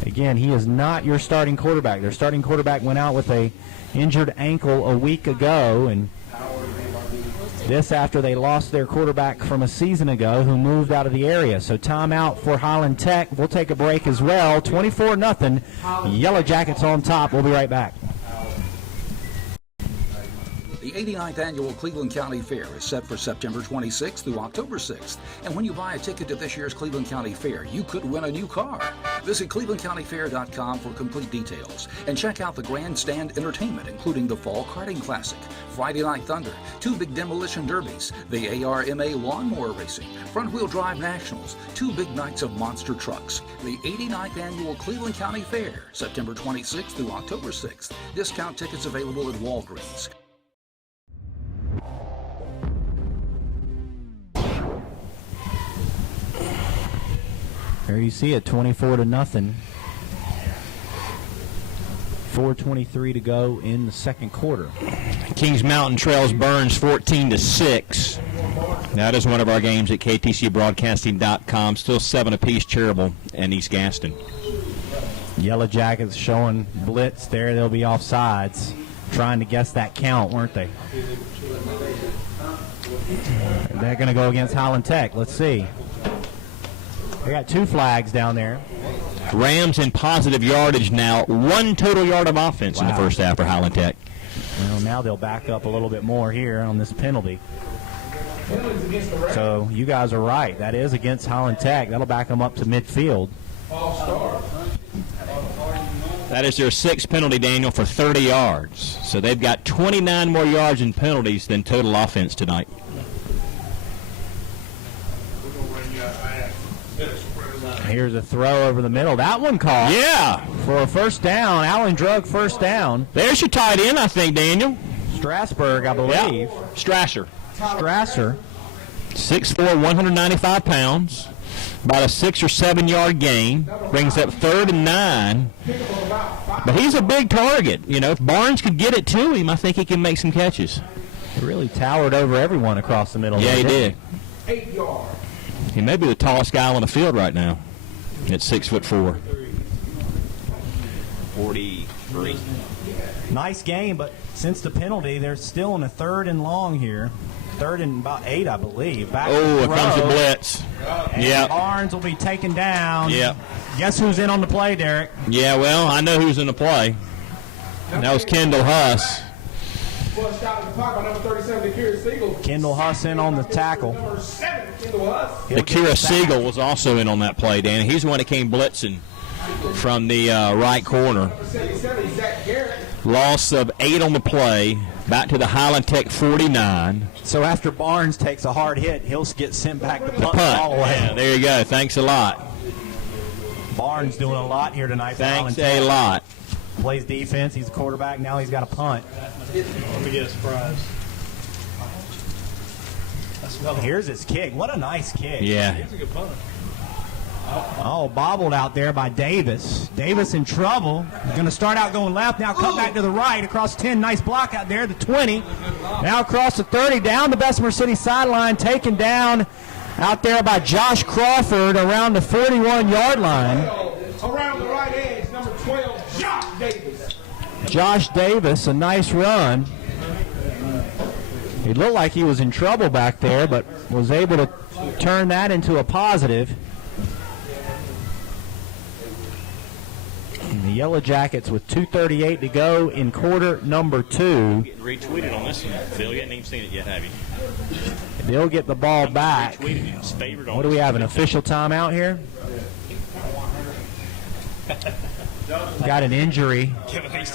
Again, he is not your starting quarterback. Their starting quarterback went out with a injured ankle a week ago, and this after they lost their quarterback from a season ago who moved out of the area. So timeout for Highland Tech. We'll take a break as well. 24-0. Yellow Jackets on top. We'll be right back. The 89th Annual Cleveland County Fair is set for September 26th through October 6th. And when you buy a ticket to this year's Cleveland County Fair, you could win a new car. Visit clevelandcountyfair.com for complete details. And check out the grandstand entertainment, including the Fall Karting Classic, Friday Night Thunder, 2 big demolition derbies, the ARMA Lawnmower Racing, Front-Wheel Drive Nationals, 2 big nights of monster trucks. The 89th Annual Cleveland County Fair, September 26th through October 6th. Discount tickets available at Walgreens. There you see it, 24-0. 4:23 to go in the second quarter. Kings Mountain trails Burns 14-6. That is one of our games at ktcbroadcasting.com. Still 7 apiece, Cherryville and East Gaston. Yellow Jackets showing blitz there. They'll be offsides. Trying to guess that count, weren't they? They're going to go against Highland Tech. Let's see. They got 2 flags down there. Rams in positive yardage now. 1 total yard of offense in the first half for Highland Tech. Well, now they'll back up a little bit more here on this penalty. So you guys are right. That is against Highland Tech. That'll back them up to midfield. That is their 6th penalty, Daniel, for 30 yards. So they've got 29 more yards in penalties than total offense tonight. Here's a throw over the middle. That one caught. Yeah. For a first down. Allen Drug first down. There's your tight end, I think, Daniel. Strasburg, I believe. Yeah. Strasser. 6'4", 195 pounds. About a 6 or 7 yard gain. Brings up 3rd and 9. But he's a big target. You know, if Barnes could get it to him, I think he can make some catches. He really towered over everyone across the middle. Yeah, he did. 8 yards. He may be the tallest guy on the field right now at 6'4". 43. Nice game, but since the penalty, they're still in a 3rd and long here. 3rd and about 8, I believe. Back Oh, here comes the blitz. Yeah. Barnes will be taken down. Yep. Guess who's in on the play, Derek? Yeah, well, I know who's in the play. That was Kendall Huss. Kendall Huss in on the tackle. Akira Siegel was also in on that play, Dan. He's the one that came blitzing from the right corner. Loss of 8 on the play. Back to the Highland Tech 49. So after Barnes takes a hard hit, he'll get sent back to punt all the way. Yeah, there you go. Thanks a lot. Barnes doing a lot here tonight. Thanks a lot. Plays defense. He's a quarterback. Now he's got a punt. Let me get a surprise. Here's his kick. What a nice kick. Yeah. He's a good punter. Oh, bobbled out there by Davis. Davis in trouble. Going to start out going left. Now cut back to the right across 10. Nice block out there. The 20. Now across the 30. Down the Bessemer City sideline. Taken down out there by Josh Crawford around the 41-yard line. Around the right edge, number 12, Josh Davis. Josh Davis, a nice run. He looked like he was in trouble back there, but was able to turn that into a positive. And the Yellow Jackets with 2:38 to go in quarter number 2. Getting retweeted on this one, Phil. You hadn't even seen it yet, have you? They'll get the ball back. What do we have, an official timeout here? Got an injury.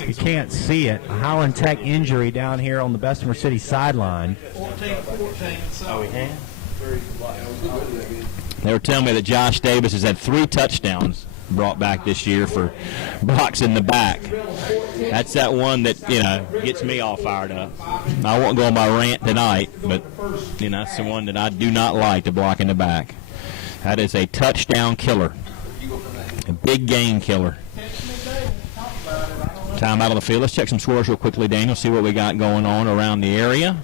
You can't see it. A Highland Tech injury down here on the Bessemer City sideline. They were telling me that Josh Davis has had 3 touchdowns brought back this year for blocks in the back. That's that one that, you know, gets me all fired up. I won't go on my rant tonight, but, you know, that's the one that I do not like, to block in the back. That is a touchdown killer. A big game killer. Time out on the field. Let's check some scores real quickly, Daniel, see what we got going on around the area.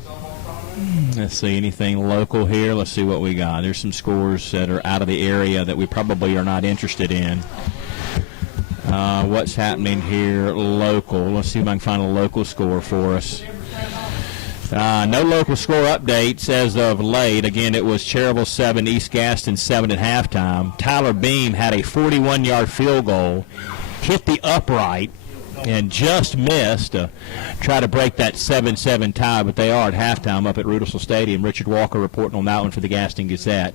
Let's see, anything local here? Let's see what we got. There's some scores that are out of the area that we probably are not interested in. What's happening here local? Let's see if I can find a local score for us. No local score updates as of late. Again, it was Cherryville 7, East Gaston 7 at halftime. Tyler Beam had a 41-yard field goal, hit the upright, and just missed to try to break that 7-7 tie, but they are at halftime up at Rudelsville Stadium. Richard Walker reporting on that one for the Gaston Gazette.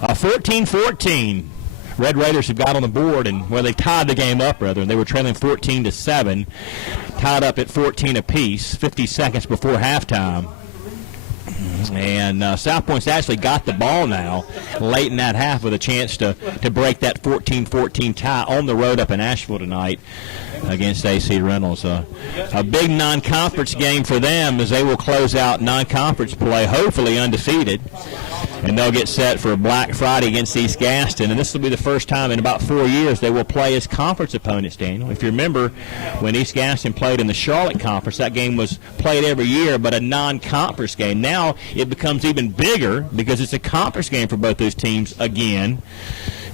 14-14. Red Raiders have got on the board, and they tied the game up, rather. They were trailing 14-7, tied up at 14 apiece, 50 seconds before halftime. And South Point's actually got the ball now late in that half with a chance to break that 14-14 tie on the road up in Asheville tonight against AC Reynolds. A big non-conference game for them as they will close out non-conference play, hopefully undefeated. And they'll get set for Black Friday against East Gaston. And this will be the first time in about 4 years they will play as conference opponents, Daniel. If you remember, when East Gaston played in the Charlotte Conference, that game was played every year, but a non-conference game. Now it becomes even bigger because it's a conference game for both those teams again.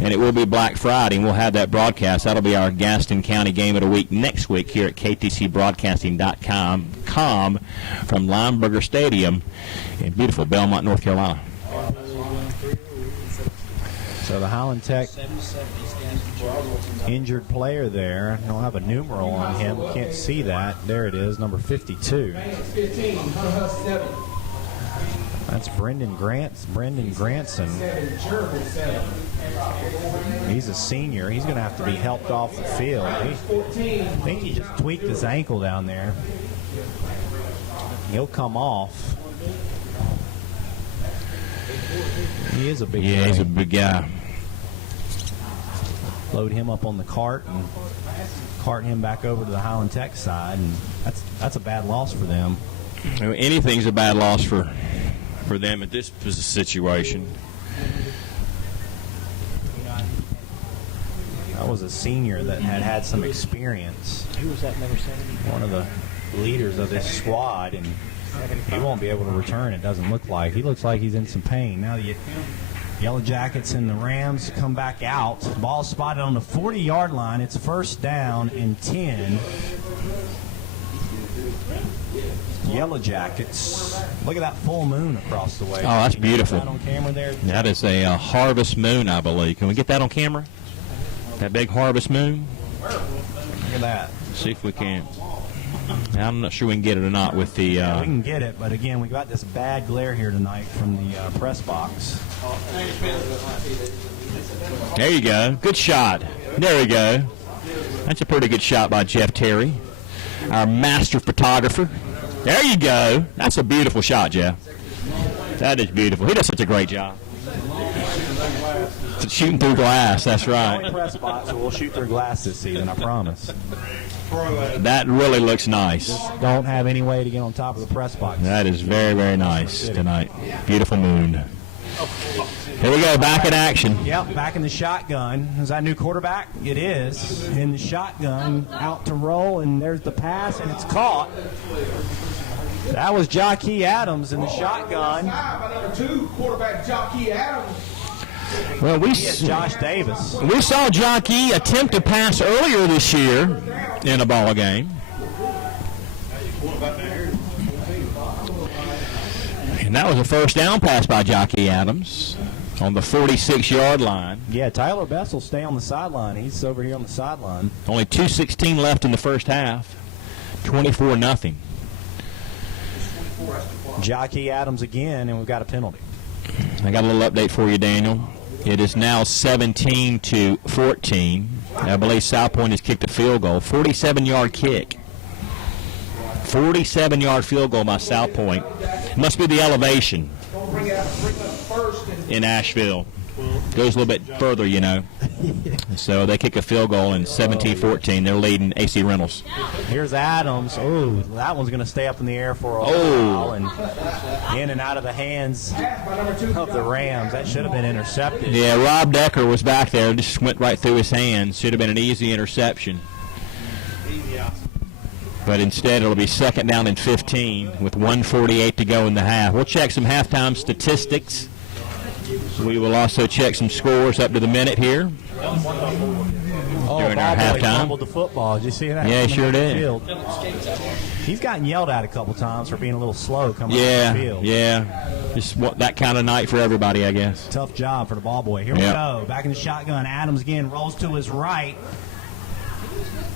And it will be Black Friday, and we'll have that broadcast. That'll be our Gaston County game of the week next week here at ktcbroadcasting.com from Lineberger Stadium in beautiful Belmont, North Carolina. So the Highland Tech injured player there. I don't have a numeral on him. Can't see that. There it is, number 52. That's Brendan Granson. He's a senior. He's going to have to be helped off the field. I think he just tweaked his ankle down there. He'll come off. He is a big guy. Yeah, he's a big guy. Load him up on the cart and cart him back over to the Highland Tech side, and that's a bad loss for them. Anything's a bad loss for them at this situation. That was a senior that had some experience. Who was that, number 70? One of the leaders of this squad, and he won't be able to return, it doesn't look like. He looks like he's in some pain. Now the Yellow Jackets and the Rams come back out. Ball spotted on the 40-yard line. It's first down and 10. Yellow Jackets. Look at that full moon across the way. Oh, that's beautiful. That on camera there? That is a harvest moon, I believe. Can we get that on camera? That big harvest moon? Look at that. See if we can. I'm not sure we can get it or not with the... we can get it, but again, we got this bad glare here tonight from the press box. There you go. Good shot. There we go. That's a pretty good shot by Jeff Terry, our master photographer. There you go. That's a beautiful shot, Jeff. That is beautiful. He does such a great job. Shooting through glass, that's right. Press box, we'll shoot through glass this season, I promise. That really looks nice. Don't have any way to get on top of the press box. That is very, very nice tonight. Beautiful moon. Here we go, back in action. Yep, back in the shotgun. Is that new quarterback? It is. In the shotgun, out to roll, and there's the pass, and it's caught. That was Jockey Adams in the shotgun. Number 2, quarterback Jockey Adams. Well, we Josh Davis. We saw Jockey attempt to pass earlier this year in a ball game. And that was a first down pass by Jockey Adams on the 46-yard line. Yeah, Tyler Bess will stay on the sideline. He's over here on the sideline. Only 2:16 left in the first half. 24-0. Jockey Adams again, and we've got a penalty. I got a little update for you, Daniel. It is now 17-14. I believe South Point has kicked a field goal. 47-yard kick. 47-yard field goal by South Point. It must be the elevation in Asheville. Goes a little bit further, you know. So they kick a field goal in 17-14. They're leading AC Reynolds. Here's Adams. Oh, that one's going to stay up in the air for a while and in and out of the hands of the Rams. That should have been intercepted. Yeah, Rob Decker was back there. Just went right through his hands. Should have been an easy interception. But instead, it'll be 2nd down and 15 with 1:48 to go in the half. We'll check some halftime statistics. We will also check some scores up to the minute here during our halftime. Fumbled the football. Did you see that? Yeah, sure did. Field. He's gotten yelled at a couple times for being a little slow coming off the field. Yeah. Just that kind of night for everybody, I guess. Tough job for the ball boy. Here we go. Back in the shotgun. Adams again rolls to his right.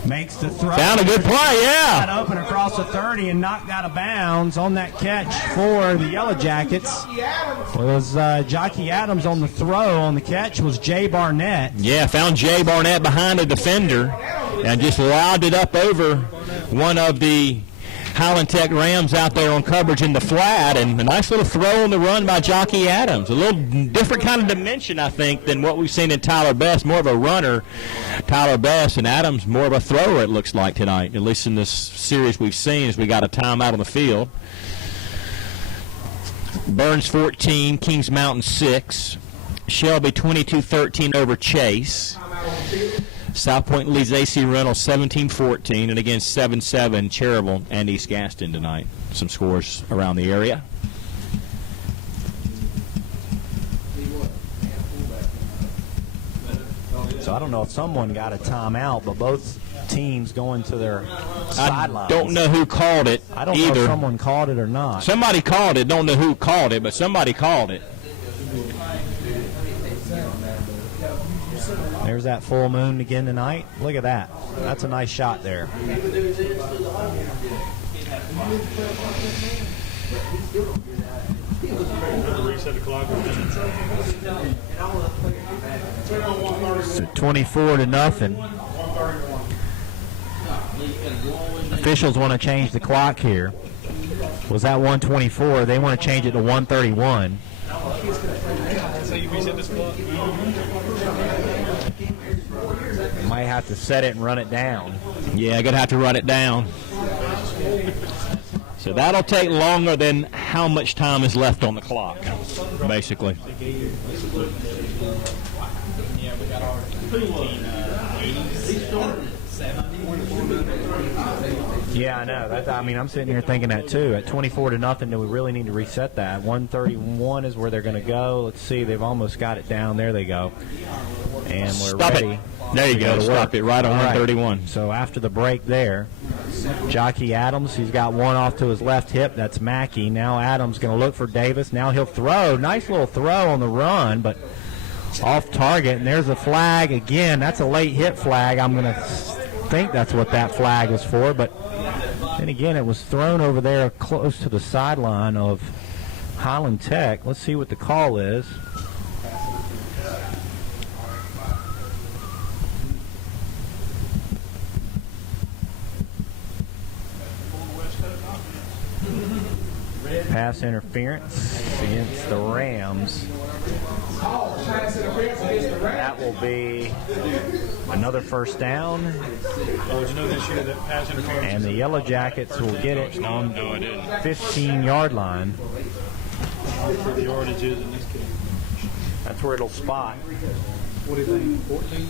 Makes the throw. Found a good play, yeah. Got open across the 30 and knocked out of bounds on that catch for the Yellow Jackets. It was Jockey Adams on the throw. On the catch was Jay Barnett. Yeah, found Jay Barnett behind a defender and just lobbed it up over one of the Highland Tech Rams out there on coverage in the flat, and a nice little throw on the run by Jockey Adams. A little different kind of dimension, I think, than what we've seen in Tyler Best. More of a runner, Tyler Best, and Adams more of a thrower, it looks like, tonight, at least in this series we've seen as we got a timeout on the field. Burns 14, Kings Mountain 6. Shelby 22-13 over Chase. South Point leads AC Reynolds 17-14, and again 7-7 Cherryville and East Gaston tonight. Some scores around the area. So I don't know if someone got a timeout, but both teams going to their sidelines. I don't know who called it I don't either. know if someone called it or not. Somebody called it. Don't know who called it, but somebody called it. There's that full moon again tonight. Look at that. That's a nice shot there. Reset the clock. So 24-0. Officials want to change the clock here. Was that 124? They want to change it to 131. So you reset this clock? Might have to set it and run it down. Yeah, going to have to run it down. So that'll take longer than how much time is left on the clock, basically. Yeah, I know. I'm sitting here thinking that too. At 24-0, do we really need to reset that? 131 is where they're going to go. Let's see. They've almost got it down. There they go. And we're Stop ready. It. There you go. Stop it right on 131. So after the break there, Jockey Adams, he's got one off to his left hip. That's Mackey. Now Adams going to look for Davis. Now he'll throw. Nice little throw on the run, but off target. And there's a flag again. That's a late hit flag. I'm going to think that's what that flag was for, but then again, it was thrown over there close to the sideline of Highland Tech. Let's see what the call is. Pass interference against the Rams. That will be another first down. Oh, did you know this year that pass interference? And the Yellow Jackets will get it on the 15-yard line. For the yardage is in this case. That's where it'll spot. What do you think? 14?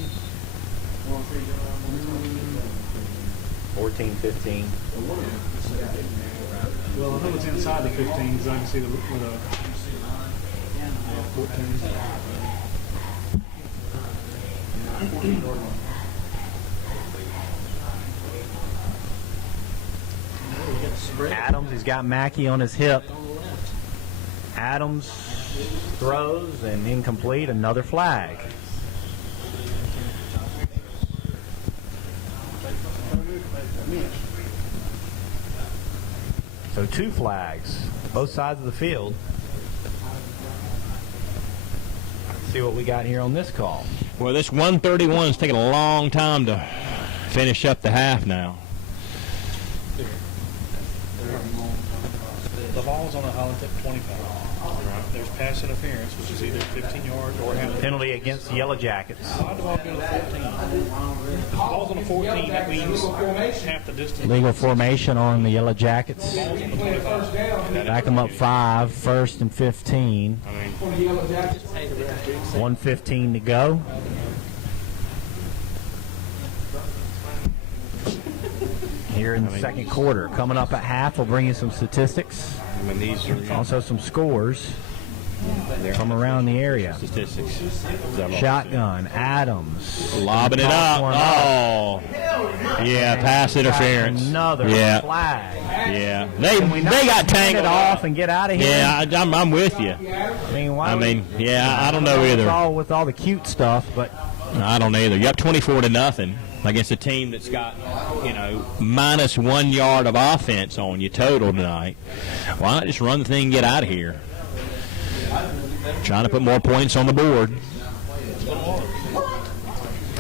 14, 15. Well, I know it's inside the 15 because I can see the 14. Adams, he's got Mackey on his hip. Adams throws and incomplete, another flag. So two flags, both sides of the field. Let's see what we got here on this call. Well, this 131 is taking a long time to finish up the half now. The ball's on the Highland Tech 25. There's pass interference, which is either 15 yards or half. Penalty against the Yellow Jackets. Why do I go to 14? If the ball's on the 14, that means half the distance. Legal formation on the Yellow Jackets. Ball's on the 25. Back them up 5, first and 15. 1:15 to go. here in the second quarter. Coming up at half, we'll bring you some statistics. I mean, these are Also some scores from around the area. statistics. Shotgun, Adams. Lobbing it up. Oh. Yeah, pass interference. Another Yeah. flag. Yeah. Can we They not got just hand tangled it off and get out of here? Yeah, I'm with you. I I don't know either. With all the cute stuff, but I don't either. You're up 24-0 against a team that's got, minus 1 yard of offense on you total tonight. Why not just run the thing and get out of here? Trying to put more points on the board.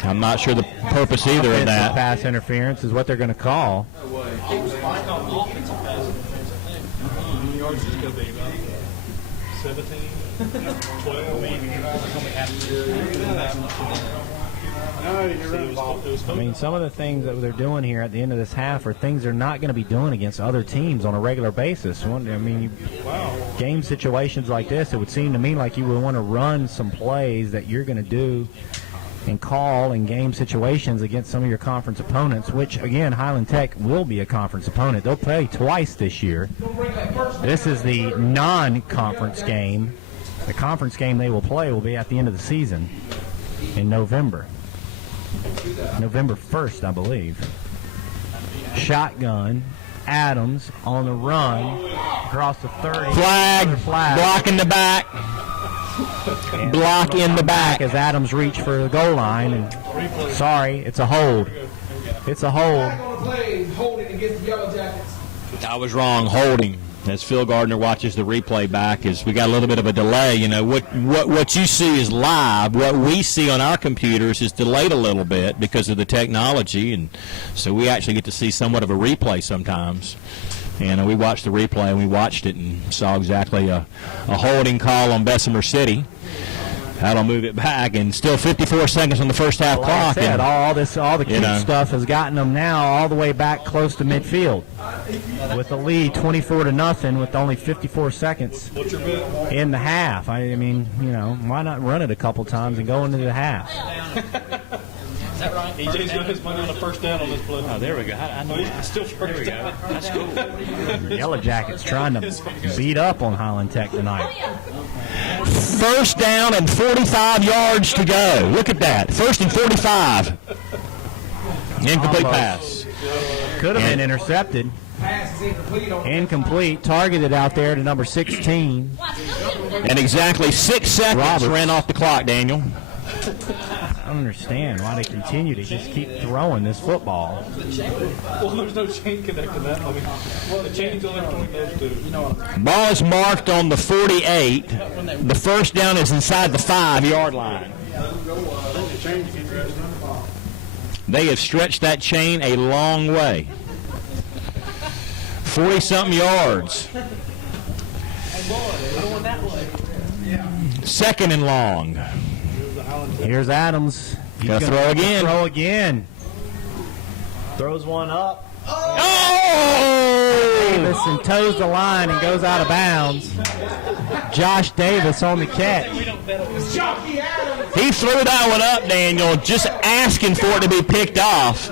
I'm not sure the purpose either of offensive that. pass interference is what they're going to call. Yards is going to be about 17, 12. I mean, some of the things that they're doing here at the end of this half are things they're not going to be doing against other teams on a regular basis. Game situations like this, it would seem to me like you would want to run some plays that you're going to do and call in game situations against some of your conference opponents, which, again, Highland Tech will be a conference opponent. They'll play twice this year. This is the non-conference game. The conference game they will play will be at the end of the season in November. November 1st, I believe. Shotgun, Adams on the run, across the 30. Flag, block in the back. And Block in the back. as Adams reach for the goal line. And sorry, it's a hold. It's a hold. Holding against the Yellow Jackets. I was wrong. Holding. As Phil Gardner watches the replay back, is we got a little bit of a delay. What you see is live. What we see on our computers is delayed a little bit because of the technology, and so we actually get to see somewhat of a replay sometimes. And we watched the replay, and we watched it and saw exactly a holding call on Bessemer City. That'll move it back, and still 54 seconds on the first half Like clock. I said, and, all the cute stuff has gotten them now all the way back close to midfield with the lead 24-0 with only 54 seconds in the half. I mean, why not run it a couple times and go into the half? Is that right? EJ's got his money on the first down on this play. Oh, there we go. I know. It's still first down. That's cool. Yellow Jackets trying to beat up on Highland Tech tonight. First down and 45 yards to go. Look at that. First and 45. Incomplete pass. Could have been intercepted. Pass is incomplete on Incomplete. Targeted out there to number 16. And exactly 6 seconds Roberts. ran off the clock, Daniel. I don't understand why they continue to just keep throwing this football. Well, there's no chain connecting that. I mean, the chain's only between those two. Ball is marked on the 48. The first down is inside the 5-yard line. They have stretched that chain a long way. 40-something yards. Second and long. Here's Adams. He's Gonna gonna throw again. Throw again. Throws one up. Oh! Davis and toes the line and goes out of bounds. Josh Davis on the catch. He threw that one up, Daniel, just asking for it to be picked off.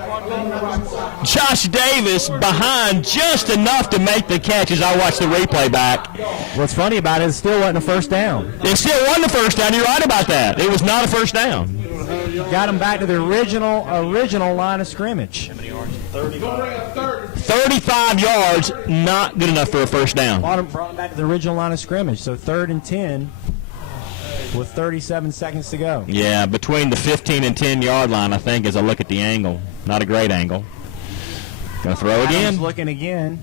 Josh Davis behind just enough to make the catch as I watch the replay back. What's funny about it is it still wasn't a first down. It still wasn't a first down. You're right about that. It was not a first down. Got him back to the original line of scrimmage. 35 yards, not good enough for a first down. Brought him back to the original line of scrimmage. So 3rd and 10 with 37 seconds to go. Yeah, between the 15 and 10-yard line, I think, as I look at the angle. Not a great angle. Gonna throw Adams again. looking again.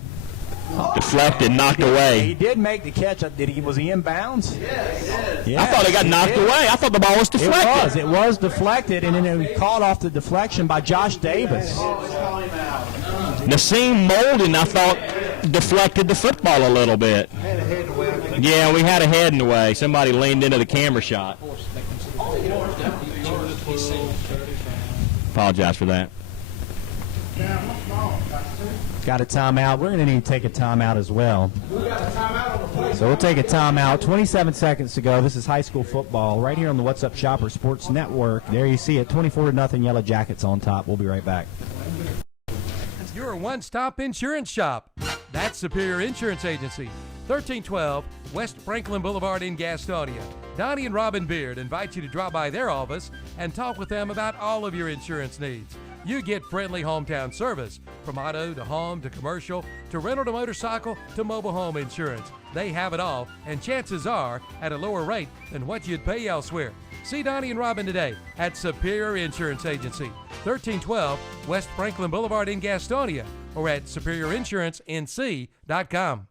Deflected, knocked He away. did make the catch. Was he in bounds? I thought it got knocked away. I thought the ball was deflected. It was deflected, and then it was called off the deflection by Josh Davis. Nassim Molden, I thought, deflected the football a little bit. Yeah, we had a head in the way. Somebody leaned into the camera shot. Apologize for that. Got a timeout. We're going to need to take a timeout as well. So we'll take a timeout. 27 seconds to go. This is high school football right here on the What's Up Shopper Sports Network. There you see it, 24-0 Yellow Jackets on top. We'll be right back. Your one-stop insurance shop. That's Superior Insurance Agency, 1312 West Franklin Boulevard in Gastonia. Donnie and Robin Beard invite you to drop by their office and talk with them about all of your insurance needs. You get friendly hometown service, from auto to home to commercial to rental to motorcycle to mobile home insurance. They have it all, and chances are at a lower rate than what you'd pay elsewhere. See Donnie and Robin today at Superior Insurance Agency, 1312 West Franklin Boulevard in Gastonia, or at superiorinsuranceinc.com.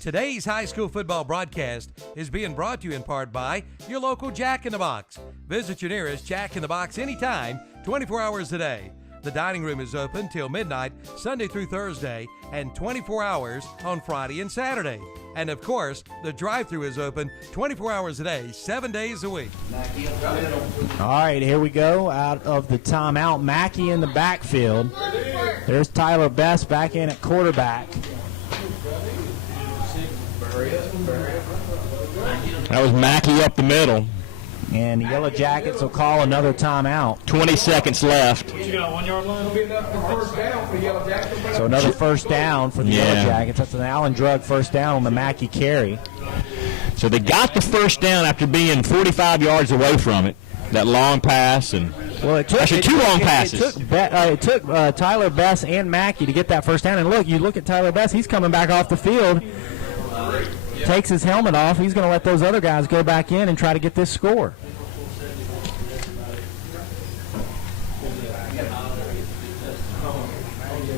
Today's high school football broadcast is being brought to you in part by your local Jack in the Box. Visit your nearest Jack in the Box anytime, 24 hours a day. The dining room is open till midnight, Sunday through Thursday, and 24 hours on Friday and Saturday. And of course, the drive-thru is open 24 hours a day, 7 days a week. All right, here we go. Out of the timeout, Mackey in the backfield. There's Tyler Best back in at quarterback. That was Mackey up the middle. And the Yellow Jackets will call another timeout. 20 seconds left. You got a 1 yard line? So another first down for the Yellow Jackets. That's an Allen Drug first down on the Mackey carry. So they got the first down after being 45 yards away from it. That long pass and two long passes. It took Tyler Best and Mackey to get that first down. And you look at Tyler Best. He's coming back off the field. Takes his helmet off. He's going to let those other guys go back in and try to get this score.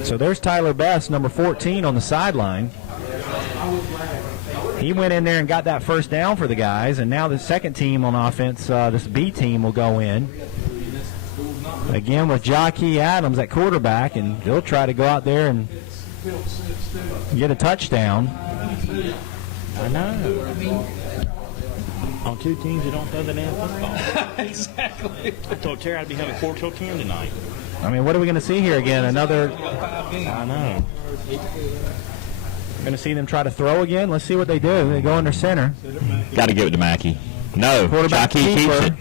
So there's Tyler Best, number 14, on the sideline. He went in there and got that first down for the guys, and now the second team on offense, this B team, will go in. Again with Jockey Adams at quarterback, and they'll try to go out there and get a touchdown. I know. On two teams that don't throw the damn football. Exactly. I told Terry I'd be having 4 till 10 tonight. I mean, what are we going to see here again? Another. I know. Going to see them try to throw again. Let's see what they do. They go under center. Got to give it to Mackey. No, quarterback Jockey keeps it.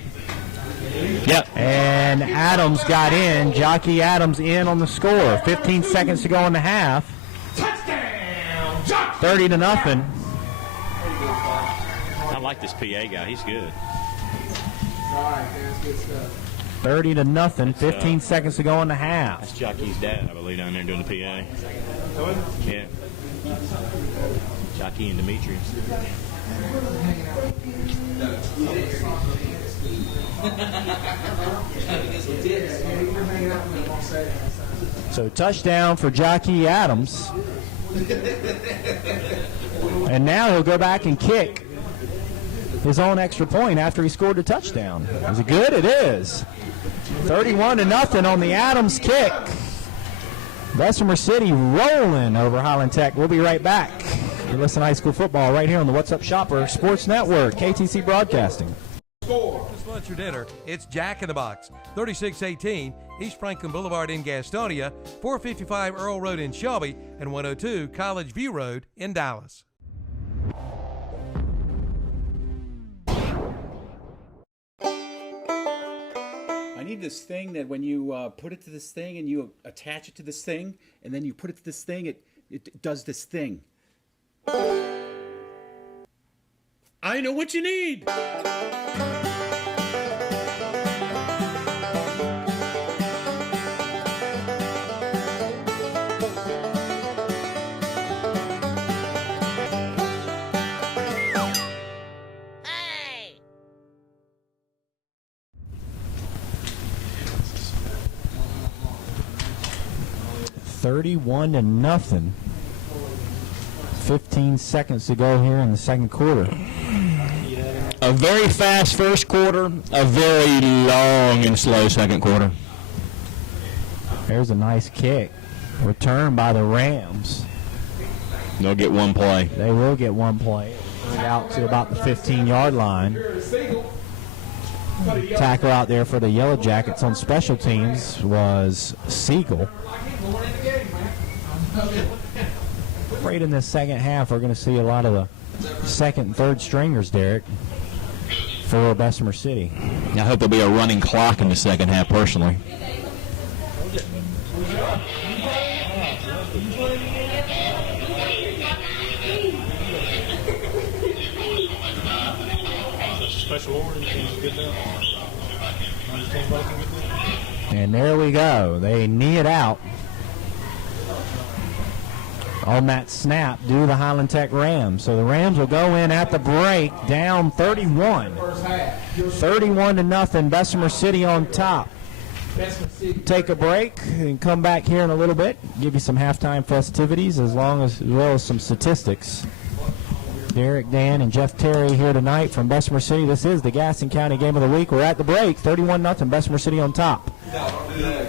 Yep. And Adams got in. Jockey Adams in on the score. 15 seconds to go in the half. Touchdown! 30-0. I like this PA guy. He's good. All right, that's good stuff. 30-0. 15 seconds to go in the half. That's Jockey's dad, I believe, down there doing the PA. Yeah. Jockey and Demetrius. So touchdown for Jockey Adams. And now he'll go back and kick his own extra point after he scored a touchdown. Is it good? It is. 31-0 on the Adams kick. Bessemer City rolling over Highland Tech. We'll be right back. You're listening to high school football right here on the What's Up Shopper Sports Network, KTC Broadcasting. Just lunch or dinner, it's Jack in the Box, 3618 East Franklin Boulevard in Gastonia, 455 Earl Road in Shelby, and 102 College View Road in Dallas. I need this thing that when you put it to this thing and you attach it to this thing, and then you put it to this thing, it does this thing. I know what you need. Hey! 31-0. 15 seconds to go here in the second quarter. A very fast first quarter, a very long and slow second quarter. There's a nice kick. Returned by the Rams. They'll get one play. They will get one play. Out to about the 15-yard line. Tackle out there for the Yellow Jackets on special teams was Siegel. Right in this second half, we're going to see a lot of the second and third stringers, Derek, for Bessemer City. I hope there'll be a running clock in the second half, personally. Special order, get that. And there we go. They knee it out. On that snap, do the Highland Tech Rams. So the Rams will go in at the break, down 31. 31-0, Bessemer City on top. Take a break and come back here in a little bit. Give you some halftime festivities as well as some statistics. Derek, Dan, and Jeff Terry here tonight from Bessemer City. This is the Gaston County Game of the Week. We're at the break, 31-0, Bessemer City on top.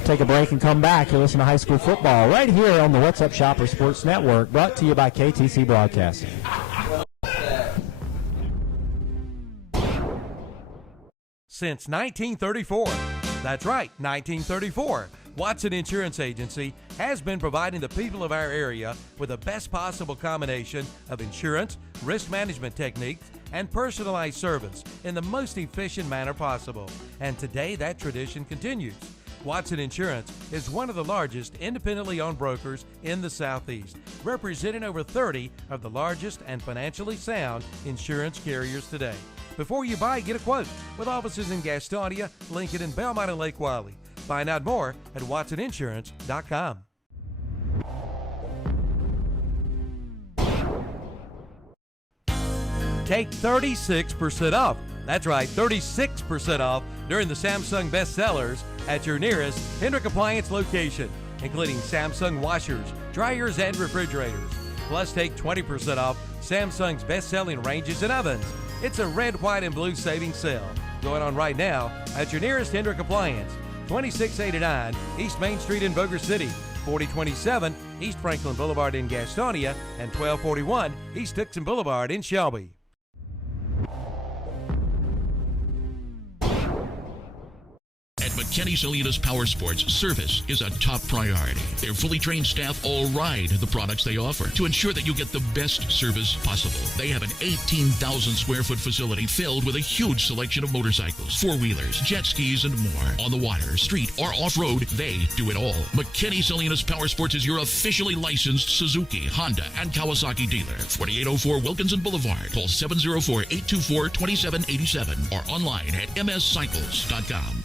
Take a break and come back and listen to high school football right here on the What's Up Shopper Sports Network, brought to you by KTC Broadcasting. Since 1934, that's right, 1934, Watson Insurance Agency has been providing the people of our area with the best possible combination of insurance, risk management techniques, and personalized service in the most efficient manner possible. And today that tradition continues. Watson Insurance is one of the largest independently owned brokers in the Southeast, representing over 30 of the largest and financially sound insurance carriers today. Before you buy, get a quote with offices in Gastonia, Lincoln, and Belmont and Lake Wiley. Find out more at watsoninsurance.com. Take 36% off. That's right, 36% off during the Samsung bestsellers at your nearest Hendrick Appliance location, including Samsung washers, dryers, and refrigerators. Plus, take 20% off Samsung's best-selling ranges and ovens. It's a red, white, and blue savings sale going on right now at your nearest Hendrick Appliance, 2689 East Main Street in Boger City, 4027 East Franklin Boulevard in Gastonia, and 1241 East Dixon Boulevard in Shelby. McKinney Salinas Power Sports, service is a top priority. Their fully trained staff all ride the products they offer to ensure that you get the best service possible. They have an 18,000 square foot facility filled with a huge selection of motorcycles, four-wheelers, jet skis, and more. On the water, street, or off-road, they do it all. McKinney Salinas Power Sports is your officially licensed Suzuki, Honda, and Kawasaki dealer. 4804 Wilkinson Boulevard. Call 704-824-2787 or online at mscycles.com.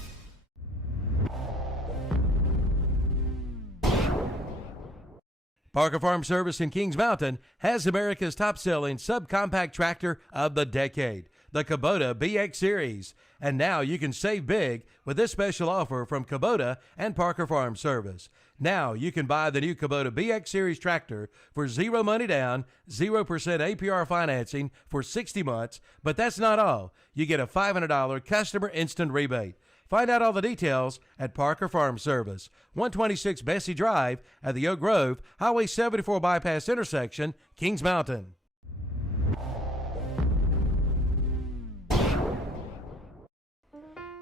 Parker Farm Service in Kings Mountain has America's top-selling subcompact tractor of the decade, the Kubota BX Series. And now you can save big with this special offer from Kubota and Parker Farm Service. Now you can buy the new Kubota BX Series tractor for zero money down, 0% APR financing for 60 months. But that's not all. You get a $500 customer instant rebate. Find out all the details at Parker Farm Service, 126 Bessie Drive at the Oak Grove, Highway 74 Bypass intersection, Kings Mountain.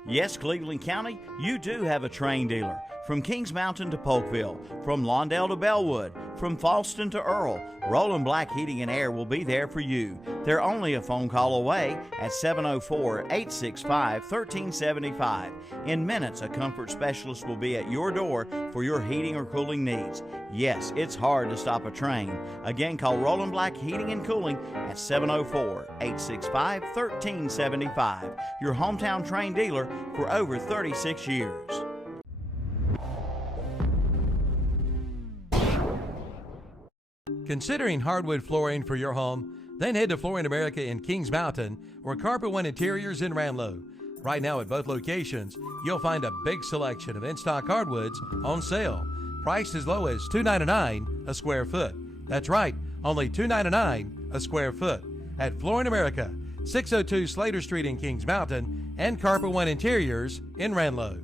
Yes, Cleveland County, you do have a Train dealer. From Kings Mountain to Polkville, from Lawndale to Bellwood, from Falston to Earl, Roland Black Heating and Air will be there for you. They're only a phone call away at 704-865-1375. In minutes, a comfort specialist will be at your door for your heating or cooling needs. Yes, it's hard to stop a train. Again, call Roland Black Heating and Cooling at 704-865-1375. Your hometown Train dealer for over 36 years. Considering hardwood flooring for your home? Then head to Flooring America in Kings Mountain or Carpet One Interiors in Ranlow. Right now at both locations, you'll find a big selection of in-stock hardwoods on sale, priced as low as $2.99 a square foot. That's right, only $2.99 a square foot at Flooring America, 602 Slater Street in Kings Mountain, and Carpet One Interiors in Ranlow.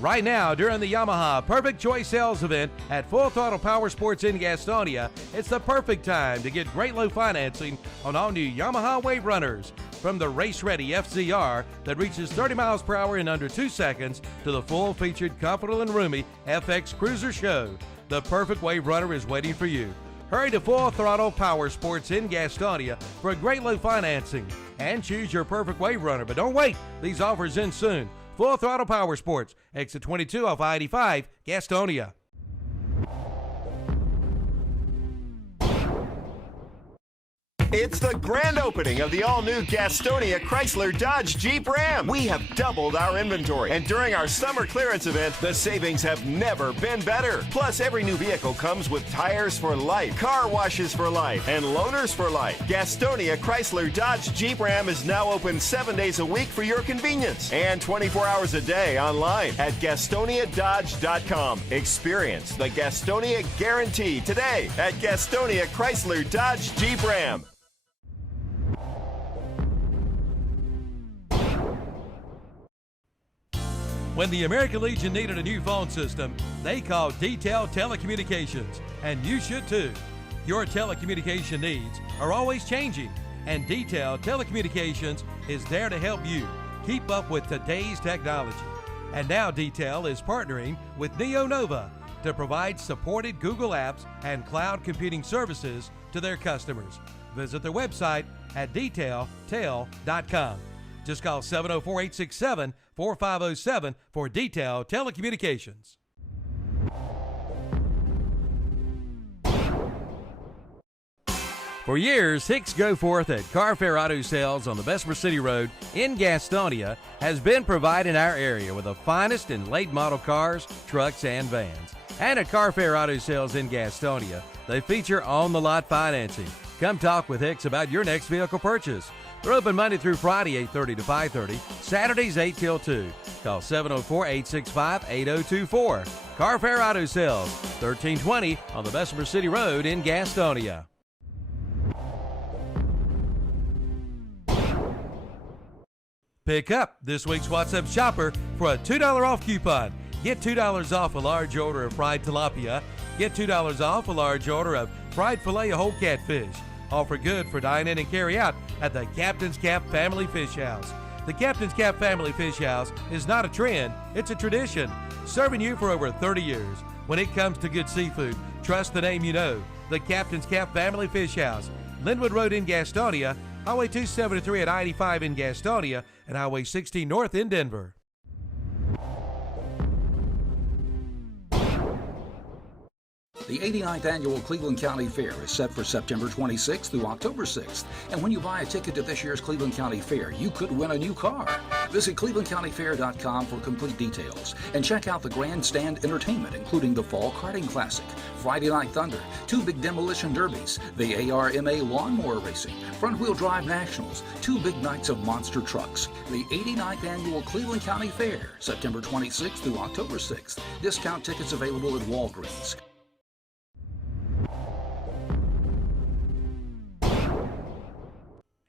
Right now, during the Yamaha Perfect Choice Sales Event at Full Throttle Power Sports in Gastonia, it's the perfect time to get great low financing on all new Yamaha Wave Runners. From the race-ready FZR that reaches 30 miles per hour in under 2 seconds to the full-featured, comfortable and roomy FX Cruiser Show, the perfect Wave Runner is waiting for you. Hurry to Full Throttle Power Sports in Gastonia for a great low financing. And choose your perfect wave runner. But don't wait. These offers end soon. Full Throttle Power Sports, exit 22 off I-85, Gastonia. It's the grand opening of the all-new Gastonia Chrysler Dodge Jeep Ram. We have doubled our inventory, and during our summer clearance event, the savings have never been better. Plus, every new vehicle comes with tires for life, car washes for life, and loaners for life. Gastonia Chrysler Dodge Jeep Ram is now open 7 days a week for your convenience and 24 hours a day online at GastoniaDodge.com. Experience the Gastonia guarantee today at Gastonia Chrysler Dodge Jeep Ram. When the American Legion needed a new phone system, they called Detail Telecommunications, and you should too. Your telecommunication needs are always changing, and Detail Telecommunications is there to help you keep up with today's technology. And now Detail is partnering with NeoNova to provide supported Google Apps and cloud computing services to their customers. Visit their website at detailtel.com. Just call 704-867-4507 for Detail Telecommunications. For years, Hicks Go Forth at Carfair Auto Sales on the Bessemer City Road in Gastonia has been providing our area with the finest in late model cars, trucks, and vans. And at Carfair Auto Sales in Gastonia, they feature on-the-lot financing. Come talk with Hicks about your next vehicle purchase. They're open Monday through Friday, 8:30 to 5:30, Saturdays 8 till 2. Call 704-865-8024. Carfair Auto Sales, 1320 on the Bessemer City Road in Gastonia. Pick up this week's WhatsApp Shopper for a $2 off coupon. Get $2 off a large order of fried tilapia. Get $2 off a large order of fried filet of whole catfish. Offer good for dine-in and carry-out at the Captain's Cap Family Fish House. The Captain's Cap Family Fish House is not a trend, it's a tradition. Serving you for over 30 years. When it comes to good seafood, trust the name you know. The Captain's Cap Family Fish House. Linwood Road in Gastonia, Highway 273 at I-85 in Gastonia, and Highway 16 North in Denver. The 89th Annual Cleveland County Fair is set for September 26th through October 6th. And when you buy a ticket to this year's Cleveland County Fair, you could win a new car. Visit ClevelandCountyFair.com for complete details. And check out the grandstand entertainment, including the Fall Karting Classic, Friday Night Thunder, 2 big demolition derbies, the ARMA Lawnmower Racing, Front-Wheel Drive Nationals, 2 big nights of monster trucks. The 89th Annual Cleveland County Fair, September 26th through October 6th. Discount tickets available at Walgreens.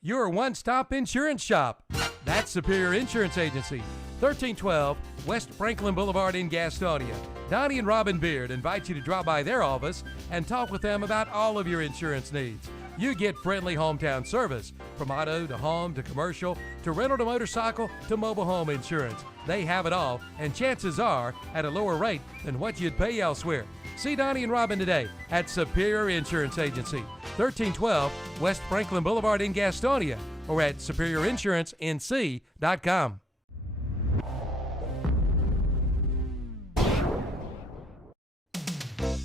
Your one-stop insurance shop. That's Superior Insurance Agency, 1312 West Franklin Boulevard in Gastonia. Donnie and Robin Beard invite you to drop by their office and talk with them about all of your insurance needs. You get friendly hometown service, from auto to home to commercial to rental to motorcycle to mobile home insurance. They have it all, and chances are at a lower rate than what you'd pay elsewhere. See Donnie and Robin today at Superior Insurance Agency, 1312 West Franklin Boulevard in Gastonia, or at superiorinsurancenc.com.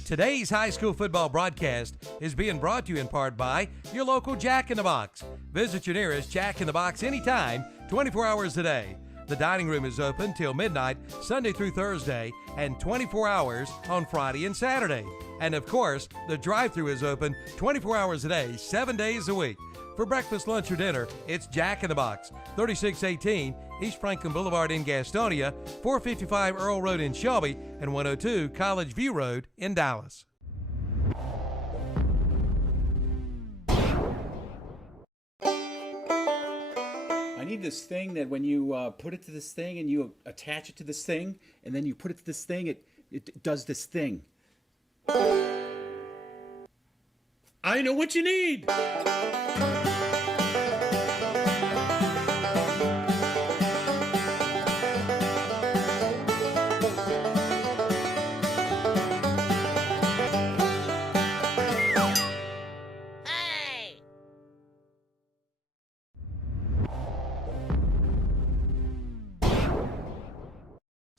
Today's high school football broadcast is being brought to you in part by your local Jack in the Box. Visit your nearest Jack in the Box anytime, 24 hours a day. The dining room is open till midnight, Sunday through Thursday, and 24 hours on Friday and Saturday. And of course, the drive-thru is open 24 hours a day, 7 days a week. For breakfast, lunch, or dinner, it's Jack in the Box, 3618 East Franklin Boulevard in Gastonia, 455 Earl Road in Shelby, and 102 College View Road in Dallas. I need this thing that when you put it to this thing and you attach it to this thing, and then you put it to this thing, it does this thing. I know what you need.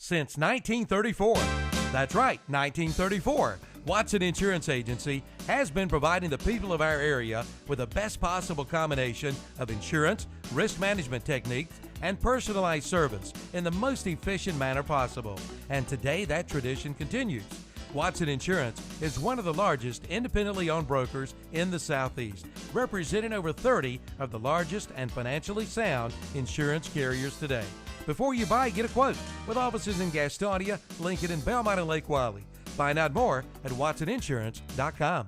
since 1934. That's right, 1934. Watson Insurance Agency has been providing the people of our area with the best possible combination of insurance, risk management techniques, and personalized service in the most efficient manner possible. And today that tradition continues. Watson Insurance is one of the largest independently owned brokers in the Southeast, representing over 30 of the largest and financially sound insurance carriers today. Before you buy, get a quote with offices in Gastonia, Lincoln, and Belmont and Lake Wylie. Find out more at watsoninsurance.com.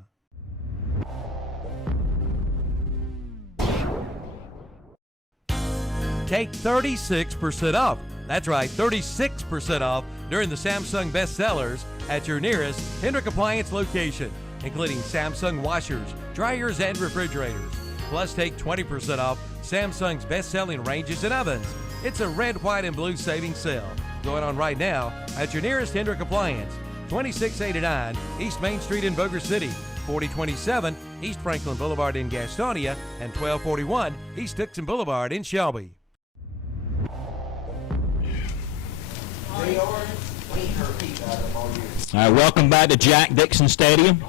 Take 36% off. That's right, 36% off during the Samsung bestsellers at your nearest Hendrick Appliance location, including Samsung washers, dryers, and refrigerators. Plus, take 20% off Samsung's best-selling ranges and ovens. It's a red, white, and blue savings sale going on right now at your nearest Hendrick Appliance, 2689 East Main Street in Boger City, 4027 East Franklin Boulevard in Gastonia, and 1241 East Dixon Boulevard in Shelby. All right, welcome back to Jack Dixon Stadium.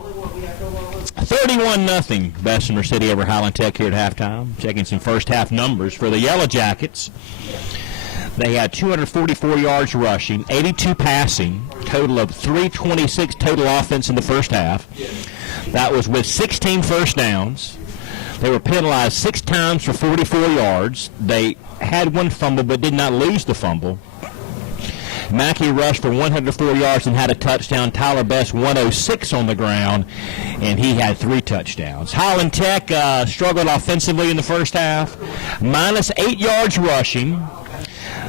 31-0 Bessemer City over Highland Tech here at halftime. Checking some first half numbers for the Yellow Jackets. They had 244 yards rushing, 82 passing, total of 326 total offense in the first half. That was with 16 first downs. They were penalized 6 times for 44 yards. They had one fumble but did not lose the fumble. Mackey rushed for 104 yards and had a touchdown. Tyler Best 106 on the ground, and he had 3 touchdowns. Highland Tech struggled offensively in the first half, minus 8 yards rushing.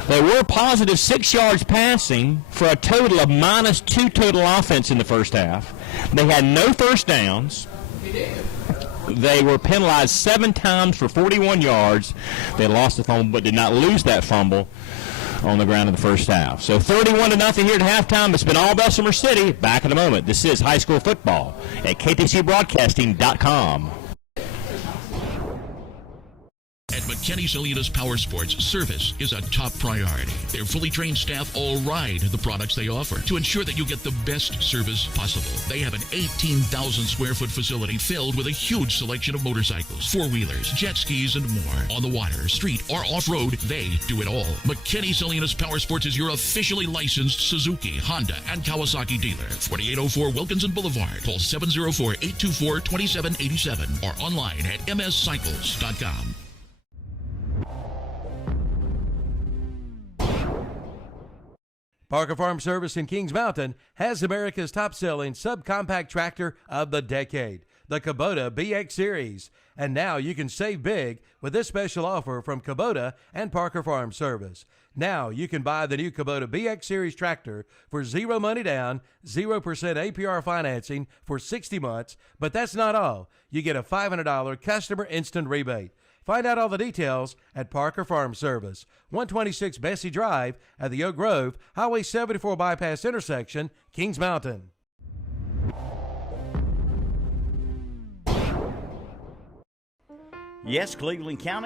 They were positive 6 yards passing for a total of minus 2 total offense in the first half. They had no first downs. They were penalized 7 times for 41 yards. They lost the fumble but did not lose that fumble on the ground in the first half. So 31-0 here at halftime. It's been all Bessemer City. Back in a moment. This is high school football at ktcbroadcasting.com. At McKinney Salinas Power Sports, service is a top priority. Their fully trained staff all ride the products they offer to ensure that you get the best service possible. They have an 18,000 square foot facility filled with a huge selection of motorcycles, four-wheelers, jet skis, and more. On the water, street, or off-road, they do it all. McKinney Salinas Power Sports is your officially licensed Suzuki, Honda, and Kawasaki dealer. 4804 Wilkinson Boulevard. Call 704-824-2787 or online at mscycles.com. Parker Farm Service in Kings Mountain has America's top-selling subcompact tractor of the decade, the Kubota BX Series. And now you can save big with this special offer from Kubota and Parker Farm Service. Now you can buy the new Kubota BX Series tractor for 0 money down, 0% APR financing for 60 months. But that's not all. You get a $500 customer instant rebate. Find out all the details at Parker Farm Service, 126 Bessie Drive at the Oak Grove, Highway 74 Bypass Intersection, Kings Mountain. Yes, Cleveland County.